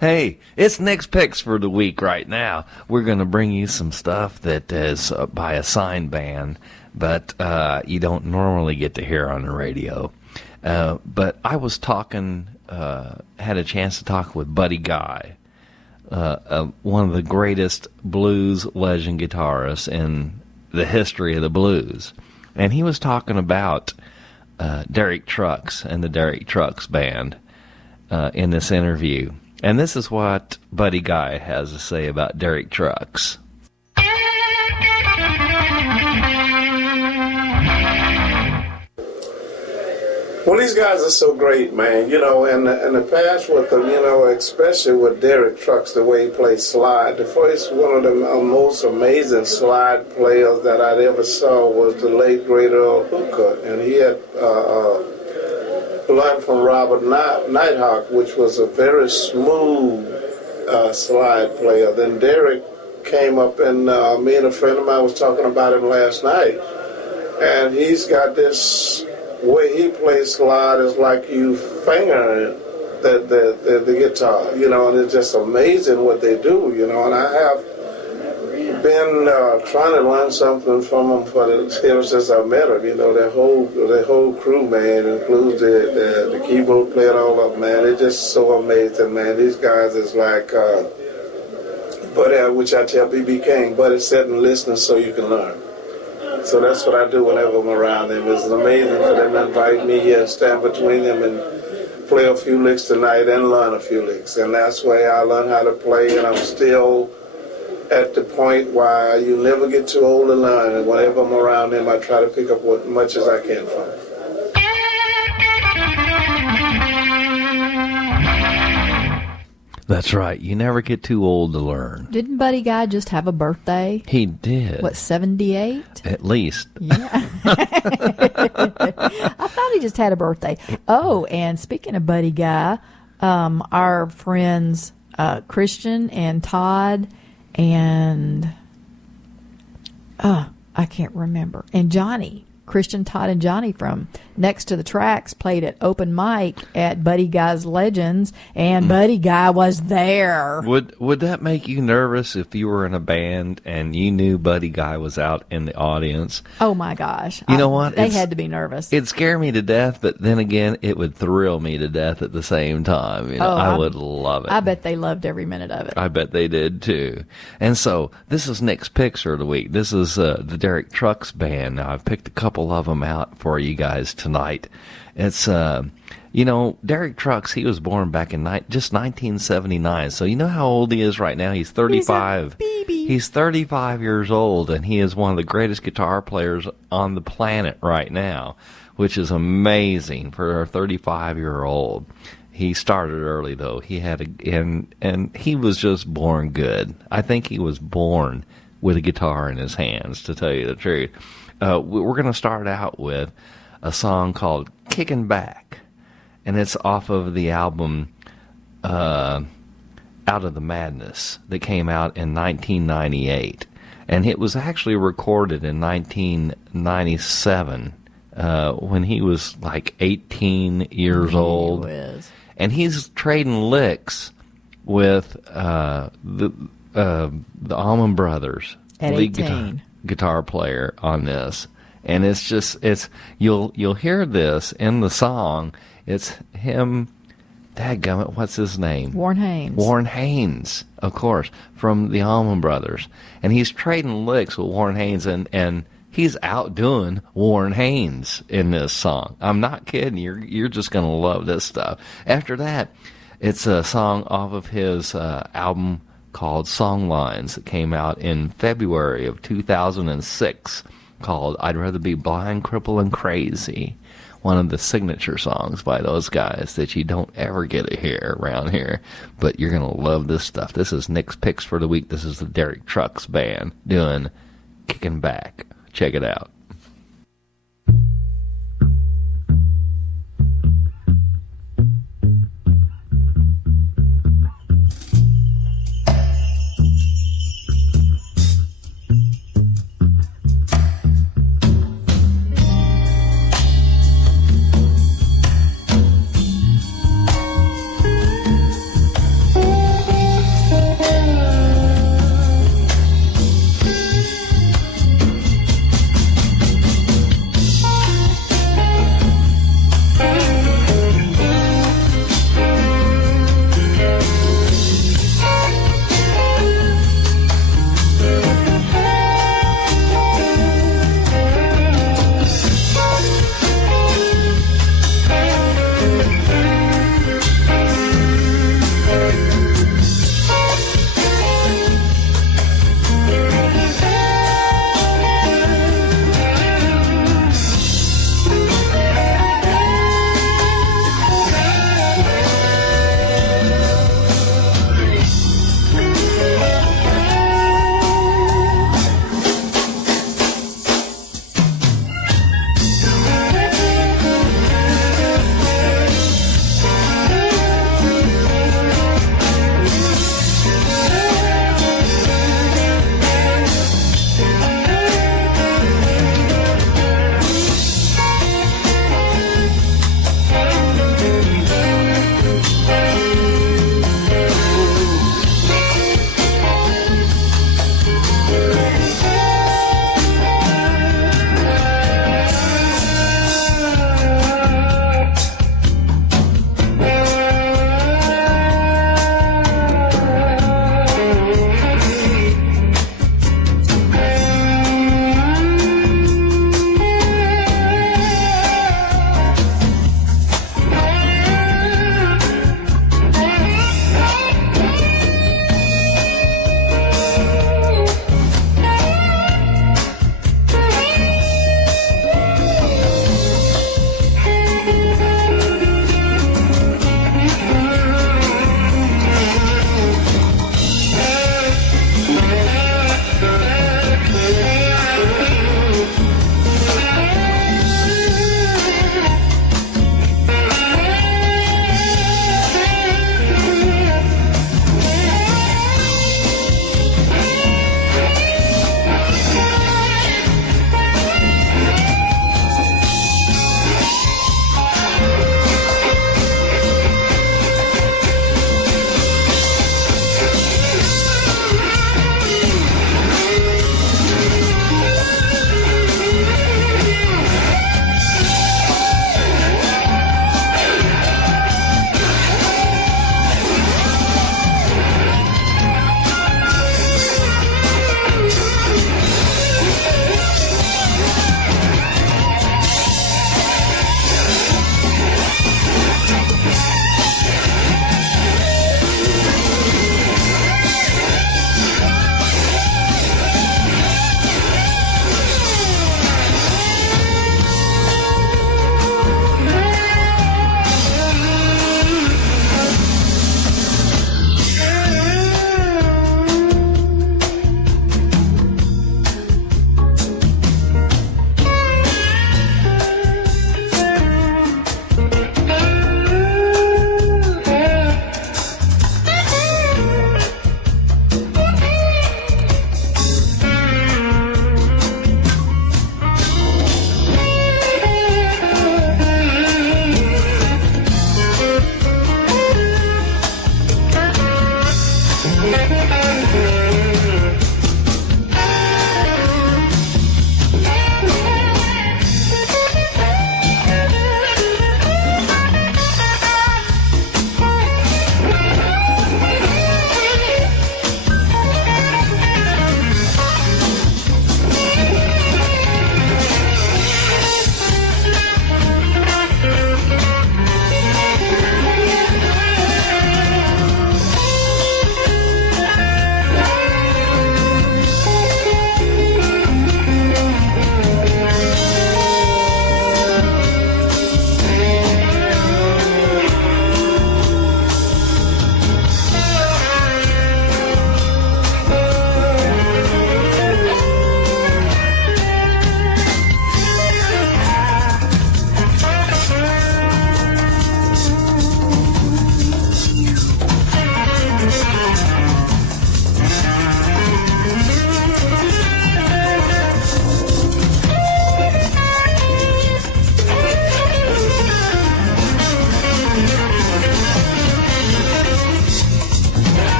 Hey, it's Nick's Picks for the week right now. We're going to bring you some stuff that is by a signed band, but you don't normally get to hear on the radio. But I was talking, had a chance to talk with Buddy Guy, one of the greatest blues legend guitarists in the history of the blues. And he was talking about Derek Trucks and the Derek Trucks Band in this interview. And this is what Buddy Guy has to say about Derek Trucks. Well, these guys are so great, man. You know, in the past with them, you know, especially with Derek Trucks, the way he plays slide. The first one of the most amazing slide players that I'd ever saw was the late great Earl Hooker, and he had learned from Robert Nighthawk, which was a very smooth slide player. Then Derek came up, and me and a friend of mine was talking about him last night, and he's got this way he plays slide is like you finger the guitar, you know, and it's just amazing what they do, you know. And I have been trying to learn something from them ever since I met them. You know, their whole crew, man, includes the keyboard player, all of them, man. They're just so amazing, man. These guys is like, which I tell B.B. King, buddy, sit and listen so you can learn. So that's what I do whenever I'm around them. It's amazing for them to invite me here and stand between them and play a few licks tonight and learn a few licks. And that's why I learn how to play, and I'm still at the point where you never get too old to learn. And whenever I'm around them, I try to pick up as much as I can from them. That's right. You never get too old to learn. Didn't Buddy Guy just have a birthday? He did. What, 78? At least. Yeah. I thought he just had a birthday. Oh, and speaking of Buddy Guy, our friends Christian and Todd and I can't remember, and Johnny Christian, Todd, and Johnny from Next to the Tracks played at open mic at Buddy Guy's Legends, and Buddy Guy was there. Would that make you nervous if you were in a band and you knew Buddy Guy was out in the audience? Oh my gosh! You know what? They had to be nervous. It'd scare me to death, but then again, it would thrill me to death at the same time. You know, I would love it. I bet they loved every minute of it. I bet they did too. And so this is Nick's picks for the week. This is the Derek Trucks band. Now I've picked a couple of them out for you guys tonight. It's Derek Trucks. He was born back in just 1979. So you know how old he is right now. He's 35. He's 35 years old, and he is one of the greatest guitar players on the planet right now, which is amazing for a 35-year-old. He started early though. He had and he was just born good. I think he was born with a guitar in his hands, to tell you the truth. We're going to start out with a song called "Kicking Back," and it's off of the album Out of the Madness that came out in 1998, and it was actually recorded in 1997 when he was like 18 years old. And he's trading licks with the Allman Brothers, at lead 18. guitar player on this. And it's you'll hear this in the song. It's him, dadgummit, what's his name? Warren Haynes. Warren Haynes, of course, from the Allman Brothers. And he's trading licks with Warren Haynes, and he's outdoing Warren Haynes in this song. I'm not kidding. You're just going to love this stuff. After that, it's a song off of his album called Songlines that came out in February of 2006 called I'd Rather Be Blind, Crippled, and Crazy. One of the signature songs by those guys that you don't ever get to hear around here. But you're going to love this stuff. This is Nick's picks for the week. This is the Derek Trucks band doing Kicking Back. Check it out.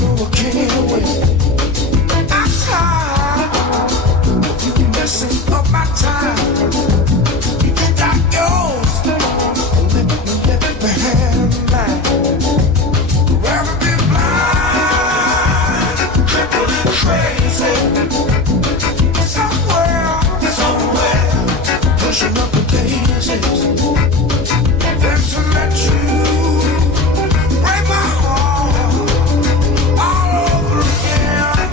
know I can't wait. I'm tired of you messing up my time. You got yours, let me have mine. Rather be blind, crippled and crazy. Somewhere, pushing up the daisies. Then to let you break my heart all over again.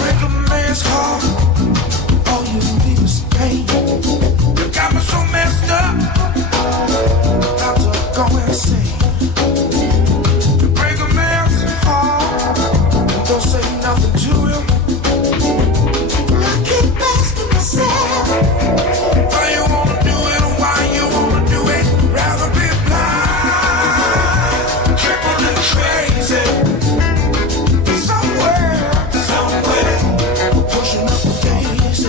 Break a man's heart, all you leave is pain. You got me so messed up, about to go insane. You break a man's heart, don't say nothing to him. I keep asking myself, why you wanna do it, why you wanna do it. Rather be blind, crippled and crazy. Somewhere, pushing up the daisies.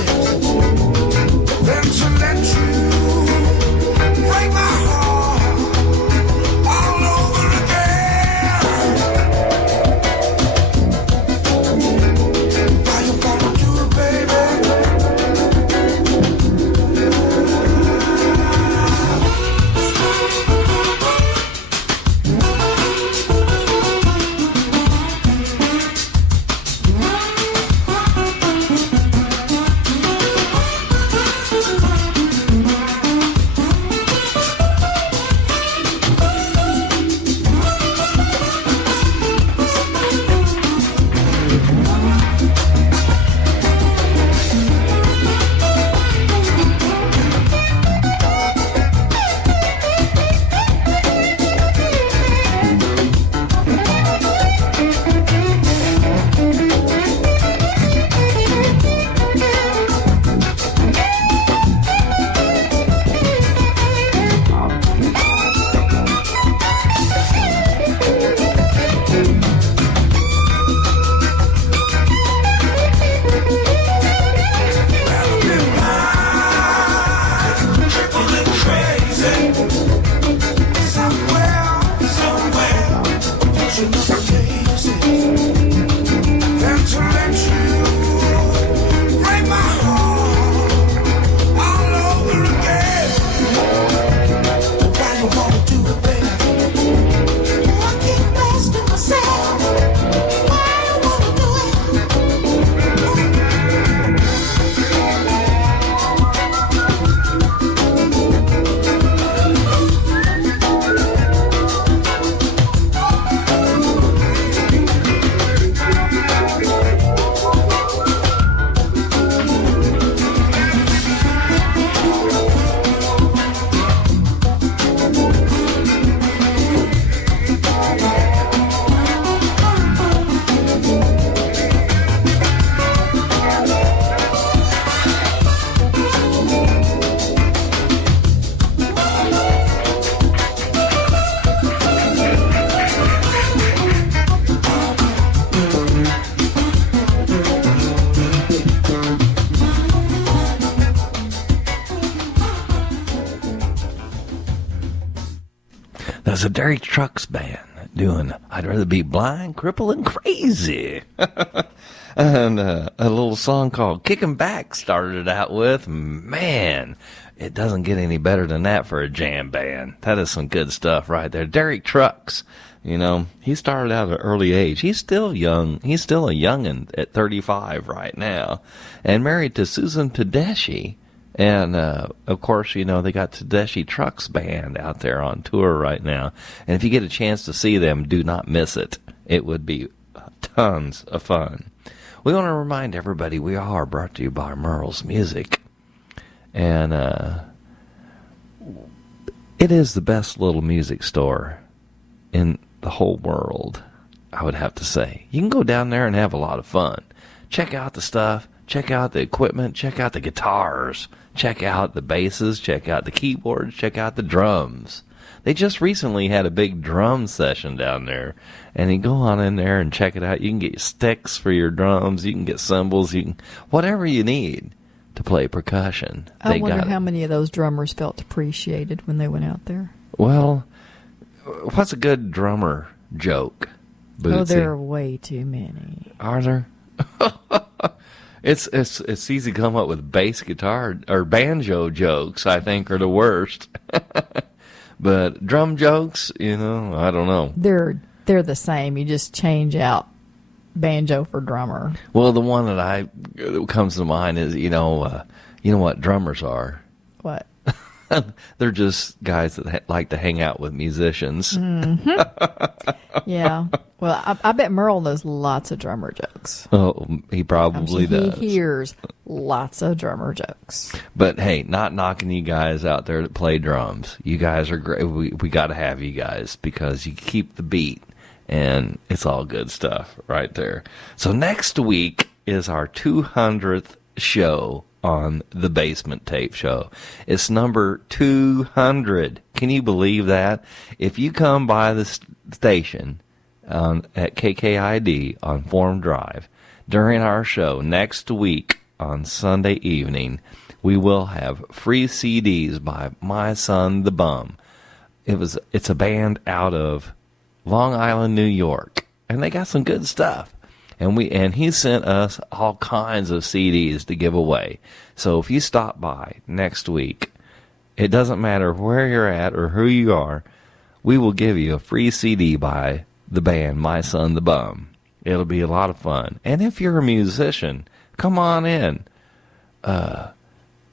Then to let you break my heart all over again. Why you wanna do it, baby? That's a Derek Trucks band doing I'd Rather Be Blind, Crippled, and Crazy. And a little song called Kicking Back started it out with. Man, it doesn't get any better than that for a jam band. That is some good stuff right there. Derek Trucks, you know, he started out at an early age. He's still young. He's still a youngin' at 35 right now. And married to Susan Tedeschi. And, of course, you know, they got Tedeschi Trucks Band out there on tour right now. And if you get a chance to see them, do not miss it. It would be tons of fun. We want to remind everybody we are brought to you by Merle's Music. And it is the best little music store in the whole world, I would have to say. You can go down there and have a lot of fun. Check out the stuff. Check out the equipment. Check out the guitars. Check out the basses. Check out the keyboards. Check out the drums. They just recently had a big drum session down there. And you go on in there and check it out. You can get sticks for your drums. You can get cymbals. You can, whatever you need. to play percussion. I wonder how many of those drummers felt appreciated when they went out there. Well, what's a good drummer joke, Bootsy? Oh, there are way too many. Are there? It's easy to come up with bass guitar or banjo jokes, I think, are the worst. But drum jokes, I don't know. They're the same. You just change out banjo for drummer. Well, the one that comes to mind is, you know what drummers are. What? They're just guys that like to hang out with musicians. Mm-hmm. Yeah. Well, I bet Merle knows lots of drummer jokes. Oh, he probably does. He hears lots of drummer jokes. But hey, not knocking you guys out there that play drums. You guys are great. We got to have you guys because you keep the beat, and it's all good stuff right there. So next week is our 200th show on the Basement Tape Show. It's number 200. Can you believe that? If you come by the station at KKID on Forum Drive during our show next week on Sunday evening, we will have free CDs by My Son the Bum. It's a band out of Long Island, New York, and they got some good stuff. And he sent us all kinds of CDs to give away. So if you stop by next week, it doesn't matter where you're at or who you are, we will give you a free CD by the band My Son the Bum. It'll be a lot of fun. And if you're a musician, come on in.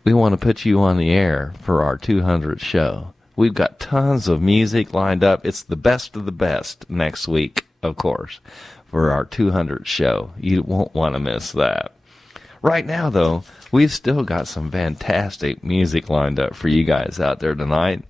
We want to put you on the air for our 200th show. We've got tons of music lined up. It's the best of the best next week, of course, for our 200th show. You won't want to miss that. Right now, though, we've still got some fantastic music lined up for you guys out there tonight.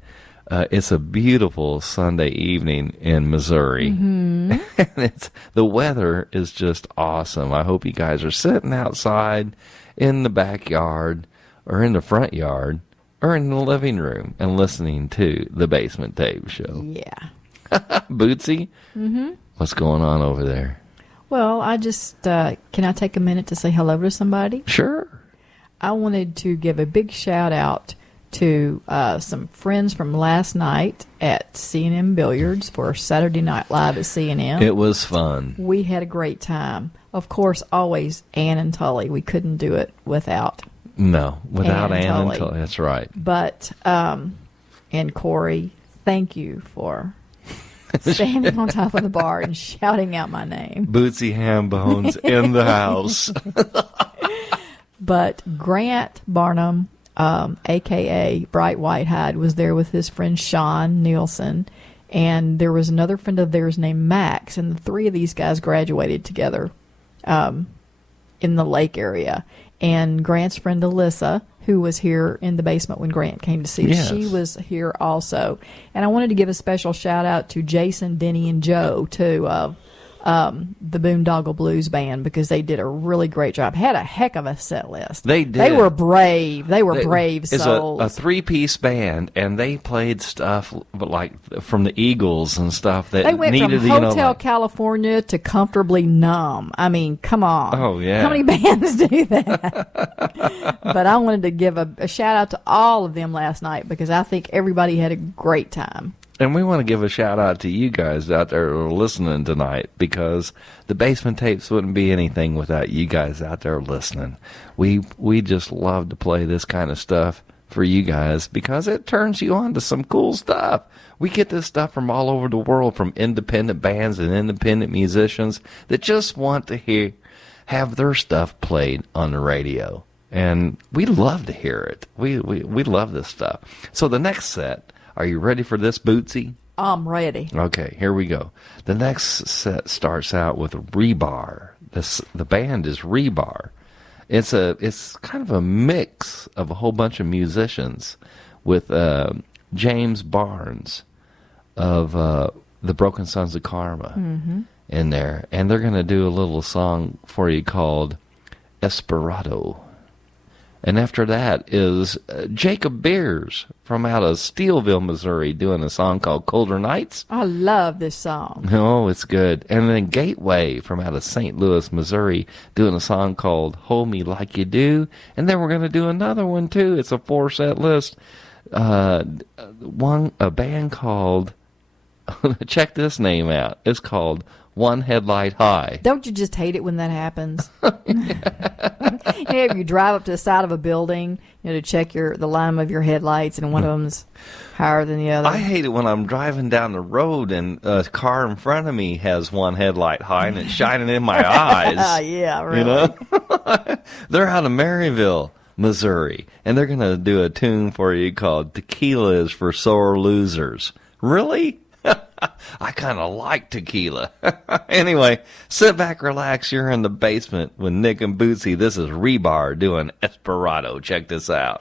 It's a beautiful Sunday evening in Missouri. Mm-hmm. And the weather is just awesome. I hope you guys are sitting outside in the backyard or in the front yard or in the living room and listening to the Basement Tape Show. Yeah. Bootsy? Mm-hmm. What's going on over there? Well, I just, can I take a minute to say hello to somebody? Sure. I wanted to give a big shout out to some friends from last night at C&M Billiards for Saturday Night Live at C&M. It was fun. We had a great time. Of course, always Ann and Tully. We couldn't do it without. No, without Ann and Tully. Tully. That's right. But, and Corey, thank you for standing on top of the bar and shouting out my name. Bootsy Hambones in the house. But Grant Barnum, a.k.a. Bright Whitehide, was there with his friend Sean Nielsen, and there was another friend of theirs named Max, and the three of these guys graduated together in the lake area. And Grant's friend Alyssa, who was here in the basement when Grant came to see us, she was here also. And I wanted to give a special shout-out to Jason, Denny, and Joe, too, of the Boondoggle Blues Band, because they did a really great job. Had a heck of a set list. They did. They were brave. They were brave souls. It's a three-piece band, and they played stuff like from the Eagles and stuff that they went needed, from Hotel California to Comfortably Numb. I mean, come on. Oh, yeah. How many bands do that? But I wanted to give a shout-out to all of them last night because I think everybody had a great time. And we want to give a shout-out to you guys out there who are listening tonight, because the Basement Tapes wouldn't be anything without you guys out there listening. We just love to play this kind of stuff for you guys because it turns you on to some cool stuff. We get this stuff from all over the world, from independent bands and independent musicians that just want to have their stuff played on the radio. And we love to hear it. We love this stuff. So the next set... Are you ready for this, Bootsy? I'm ready. Okay, here we go. The next set starts out with REBAR. The band is REBAR. It's kind of a mix of a whole bunch of musicians with James Barnes of the Broken Sons of Karma in there. And they're going to do a little song for you called Esperado. And after that is Jacob Beers from out of Steelville, Missouri, doing a song called Colder Nights. I love this song. Oh, it's good. And then Gateway from out of St. Louis, Missouri, doing a song called Hold Me Like You Do. And then we're going to do another one, too. It's a 4-set list. A band called, check this name out. It's called One Headlight High. Don't you just hate it when that happens? You drive up to the side of a building, to check the line of your headlights, and one of them's higher than the other. I hate it when I'm driving down the road and a car in front of me has one headlight high and it's shining in my eyes. Yeah, really. They're out of Maryville, Missouri, and they're going to do a tune for you called Tequila is for Sore Losers. Really? I kind of like tequila. Anyway, sit back, relax. You're in the basement with Nick and Bootsy. This is REBAR doing Esperado. Check this out.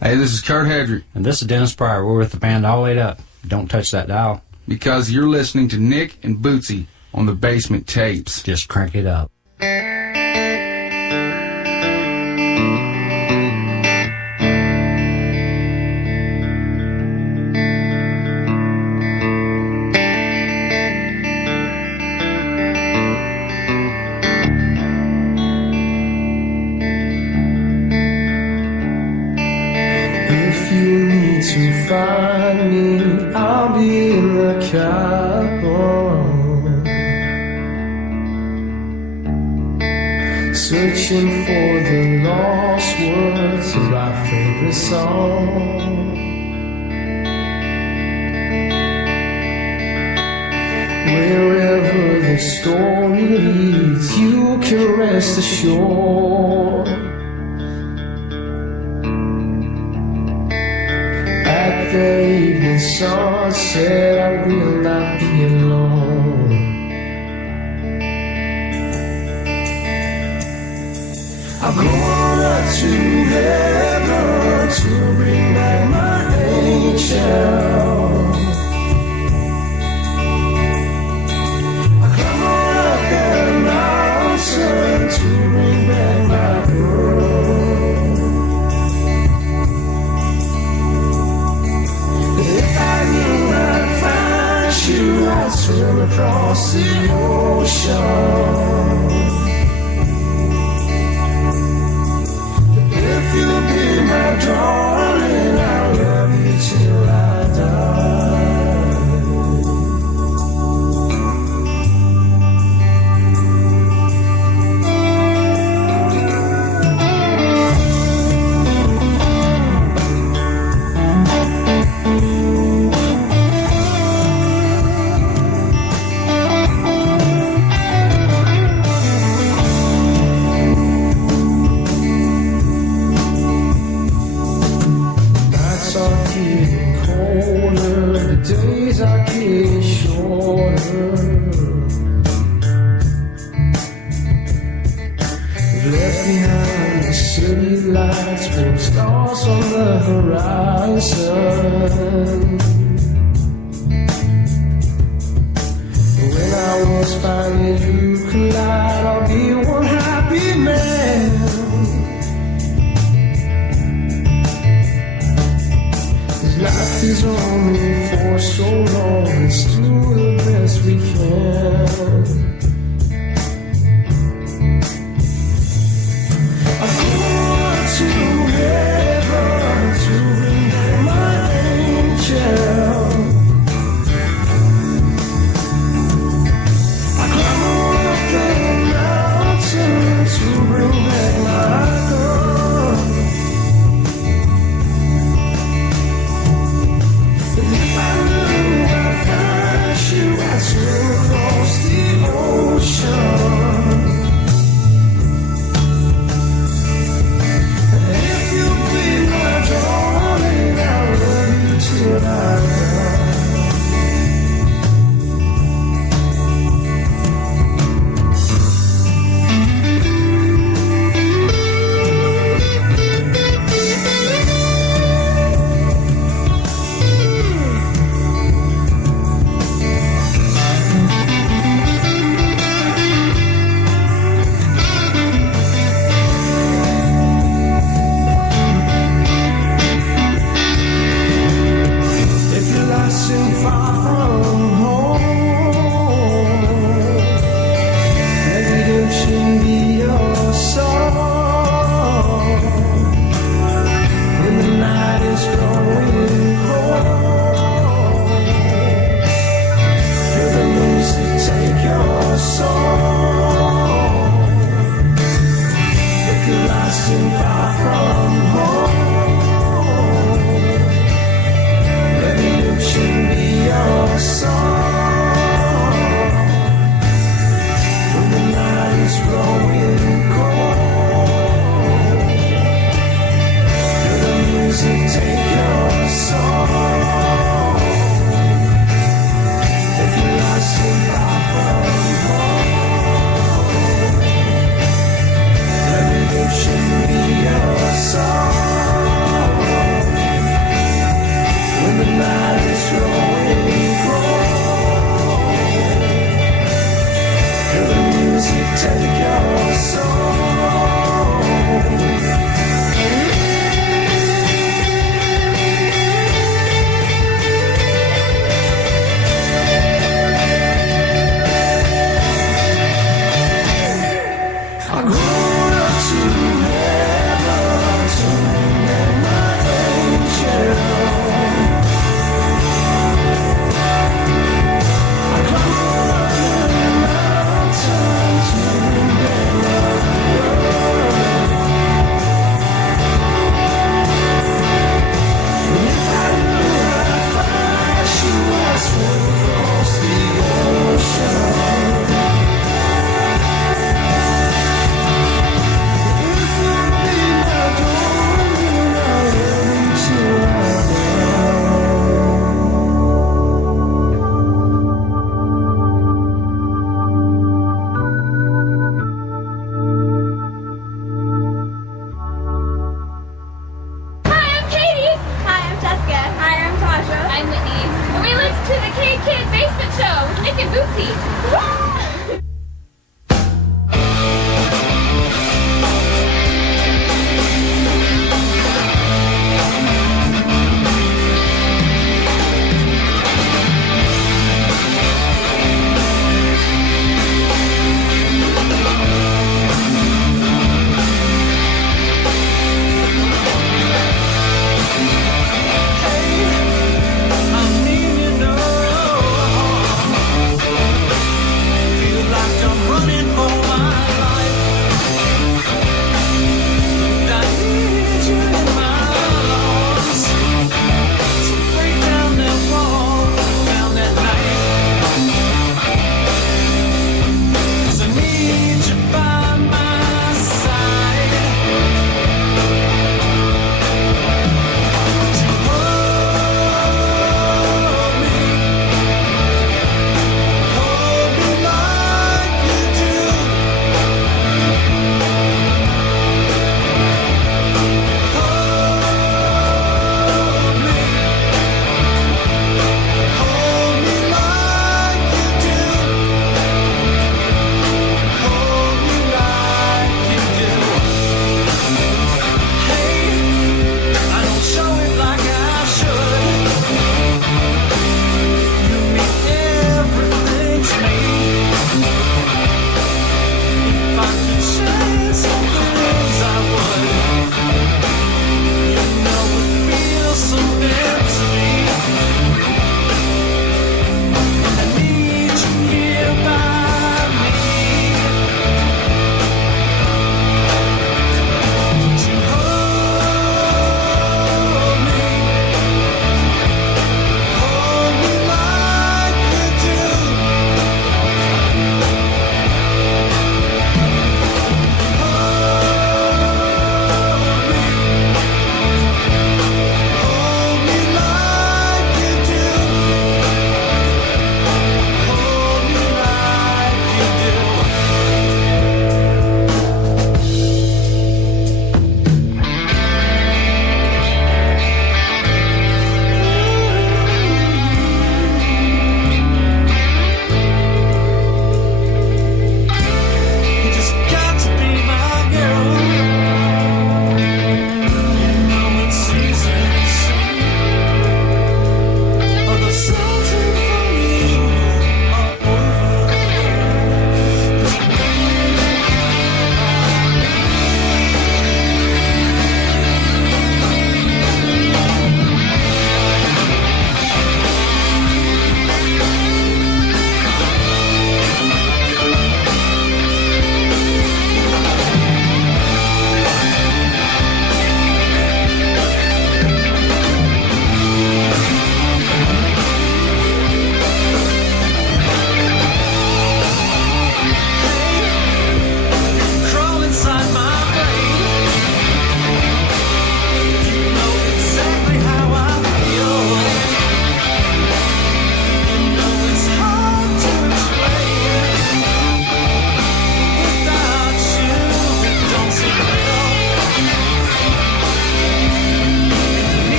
Hey, this is Kurt Hedrick. And this is Dennis Pryor. We're with the band All Laid Up. Don't touch that dial. Because you're listening to Nick and Bootsy on the Basement Tapes. Just crank it up. To find me, I'll be in the carbon, searching for the lost words of our favorite song. Wherever the story leads, you can rest assured. The evening sunset, I will not be alone. I'm going up to heaven to bring back my angel. I'm coming up that mountain to city lights bring stars on the horizon. When I was finding you collide, I'll be one happy man. 'Cause life is only for so long, let's do the best we can. I'm going to heaven to bring back my angel. I climb up the mountain to bring back my girl. But if I knew I'd find you, I'd swim across the ocean. If you be my darling, I'll love you till I die. If you're lost and far from home, let redemption be your song. When the night is growing cold, feel the music take your soul. If you're lost and far from home, let redemption be your song. When the night is growing cold, feel the music take your soul. If you're lost and far from home, let redemption be your song. When the night is growing cold, feel the music take your soul. I'm going up to heaven to meet my angel. I climb up the mountain to meet my girl. And if I knew I'd find you, I'd swim across the ocean. If you be my darling, I'll love you till I Hi, I'm Katie. Hi, I'm Jessica. Hi, I'm Tasha. I'm Whitney. And we listen to the K-Kid Basement Show with Nick and Bootsy. I mean, you know,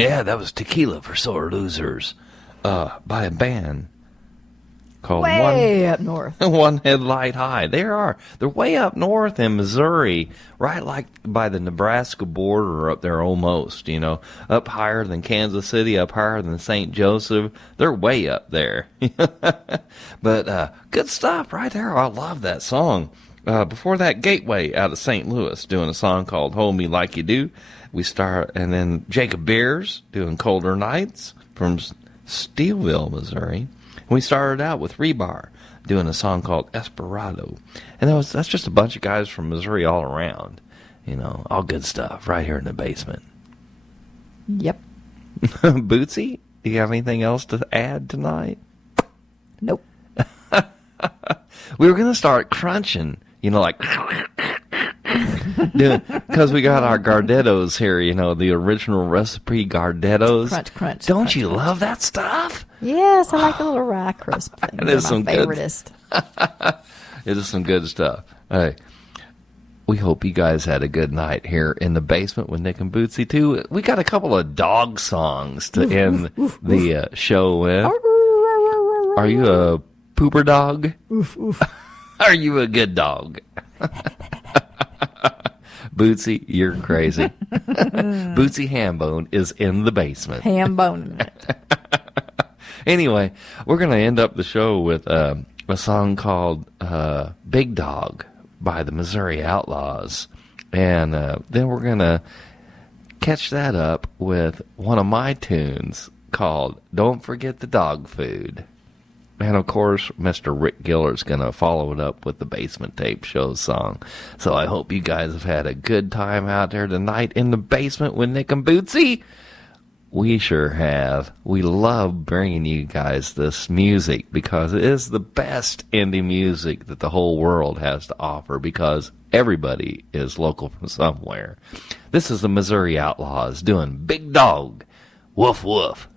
Yeah, that was Tequila for Sore Losers by a band called Way up north. One Headlight High. They're way up north in Missouri, right like by the Nebraska border up there almost, you know, up higher than Kansas City, up higher than St. Joseph. They're way up there. But good stuff right there. I love that song. Before that, Gateway out of St. Louis doing a song called Hold Me Like You Do. And then Jacob Beers doing Colder Nights from Steelville, Missouri. We started out with Rebar doing a song called Esperado. And that's just a bunch of guys from Missouri all around. You know, all good stuff right here in the basement. Yep. Bootsy, do you have anything else to add tonight? Nope. We were going to start crunching, you know, like... Because we got our Gardettos here, you know, the original recipe Gardettos. Crunch, crunch. Don't crunch, you crunch. love that stuff? Yes, I like the little rye crisp thing. That They're is my some good- favoritist. It is some good stuff. Hey, we hope you guys had a good night here in the basement with Nick and Bootsy, too. We got a couple of dog songs to end the show with. Are you a pooper dog? Oof, oof. Are you a good dog? Bootsy, you're crazy. Bootsy Hambone is in the basement. Ham boning it. Anyway, we're going to end up the show with a song called Big Dog by the Missouri Outlaws. And then we're going to catch that up with one of my tunes called Don't Forget the Dog Food. And, of course, Mr. Rick Giller's going to follow it up with the Basement Tape Show song. So I hope you guys have had a good time out there tonight in the basement with Nick and Bootsy. We sure have. We love bringing you guys this music because it is the best indie music that the whole world has to offer because everybody is local from somewhere. This is the Missouri Outlaws doing Big Dog. Woof, woof.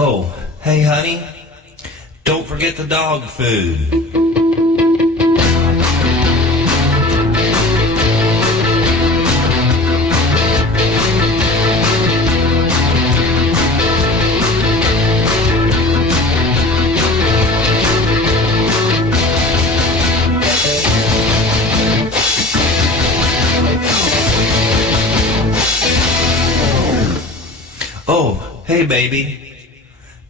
Oh, hey honey, don't forget the dog food. Oh, hey baby,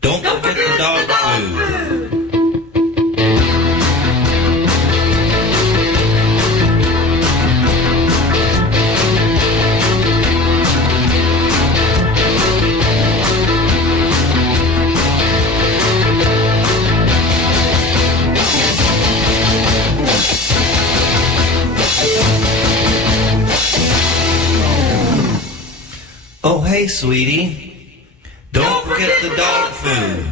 don't forget the dog food. Oh, hey, sweetie. Don't forget the dog food.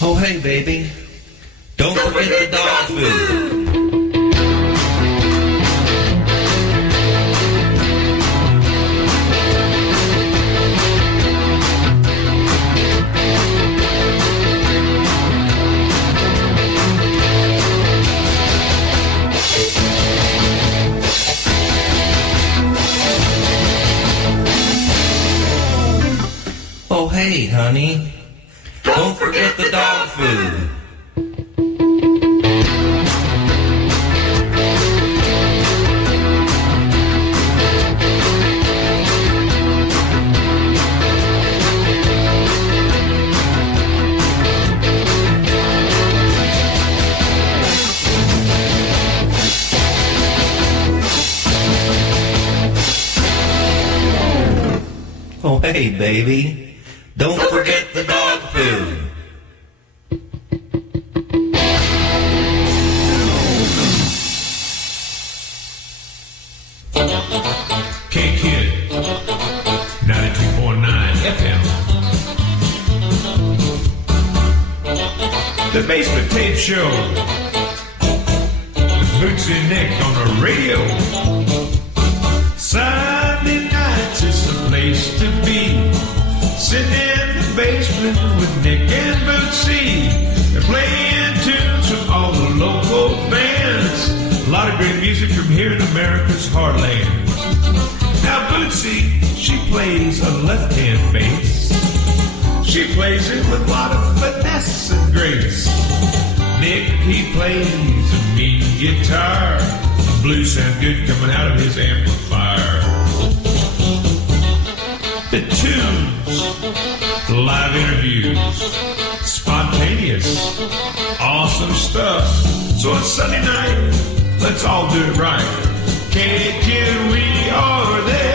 Oh, hey, baby. Don't forget the dog food. Oh, hey, honey. Don't forget the dog food. Oh, hey, baby. Don't forget the dog food. K-Kid, 92.9 FM. The Basement Tape Show. With Bootsy and Nick on the radio. Sunday nights is the place to be. Sitting in the basement with Nick and Bootsy. They're playing tunes from all the local bands. A lot of great music from here in America's heartland. Now Bootsy, she plays a left-hand bass. She plays it with a lot of finesse and grace. Nick, he plays a mean guitar. The blues sound good coming out of his amplifier. The tunes, the live interviews, spontaneous, awesome stuff. So on Sunday night, let's all do it right. K-Kid, we are there.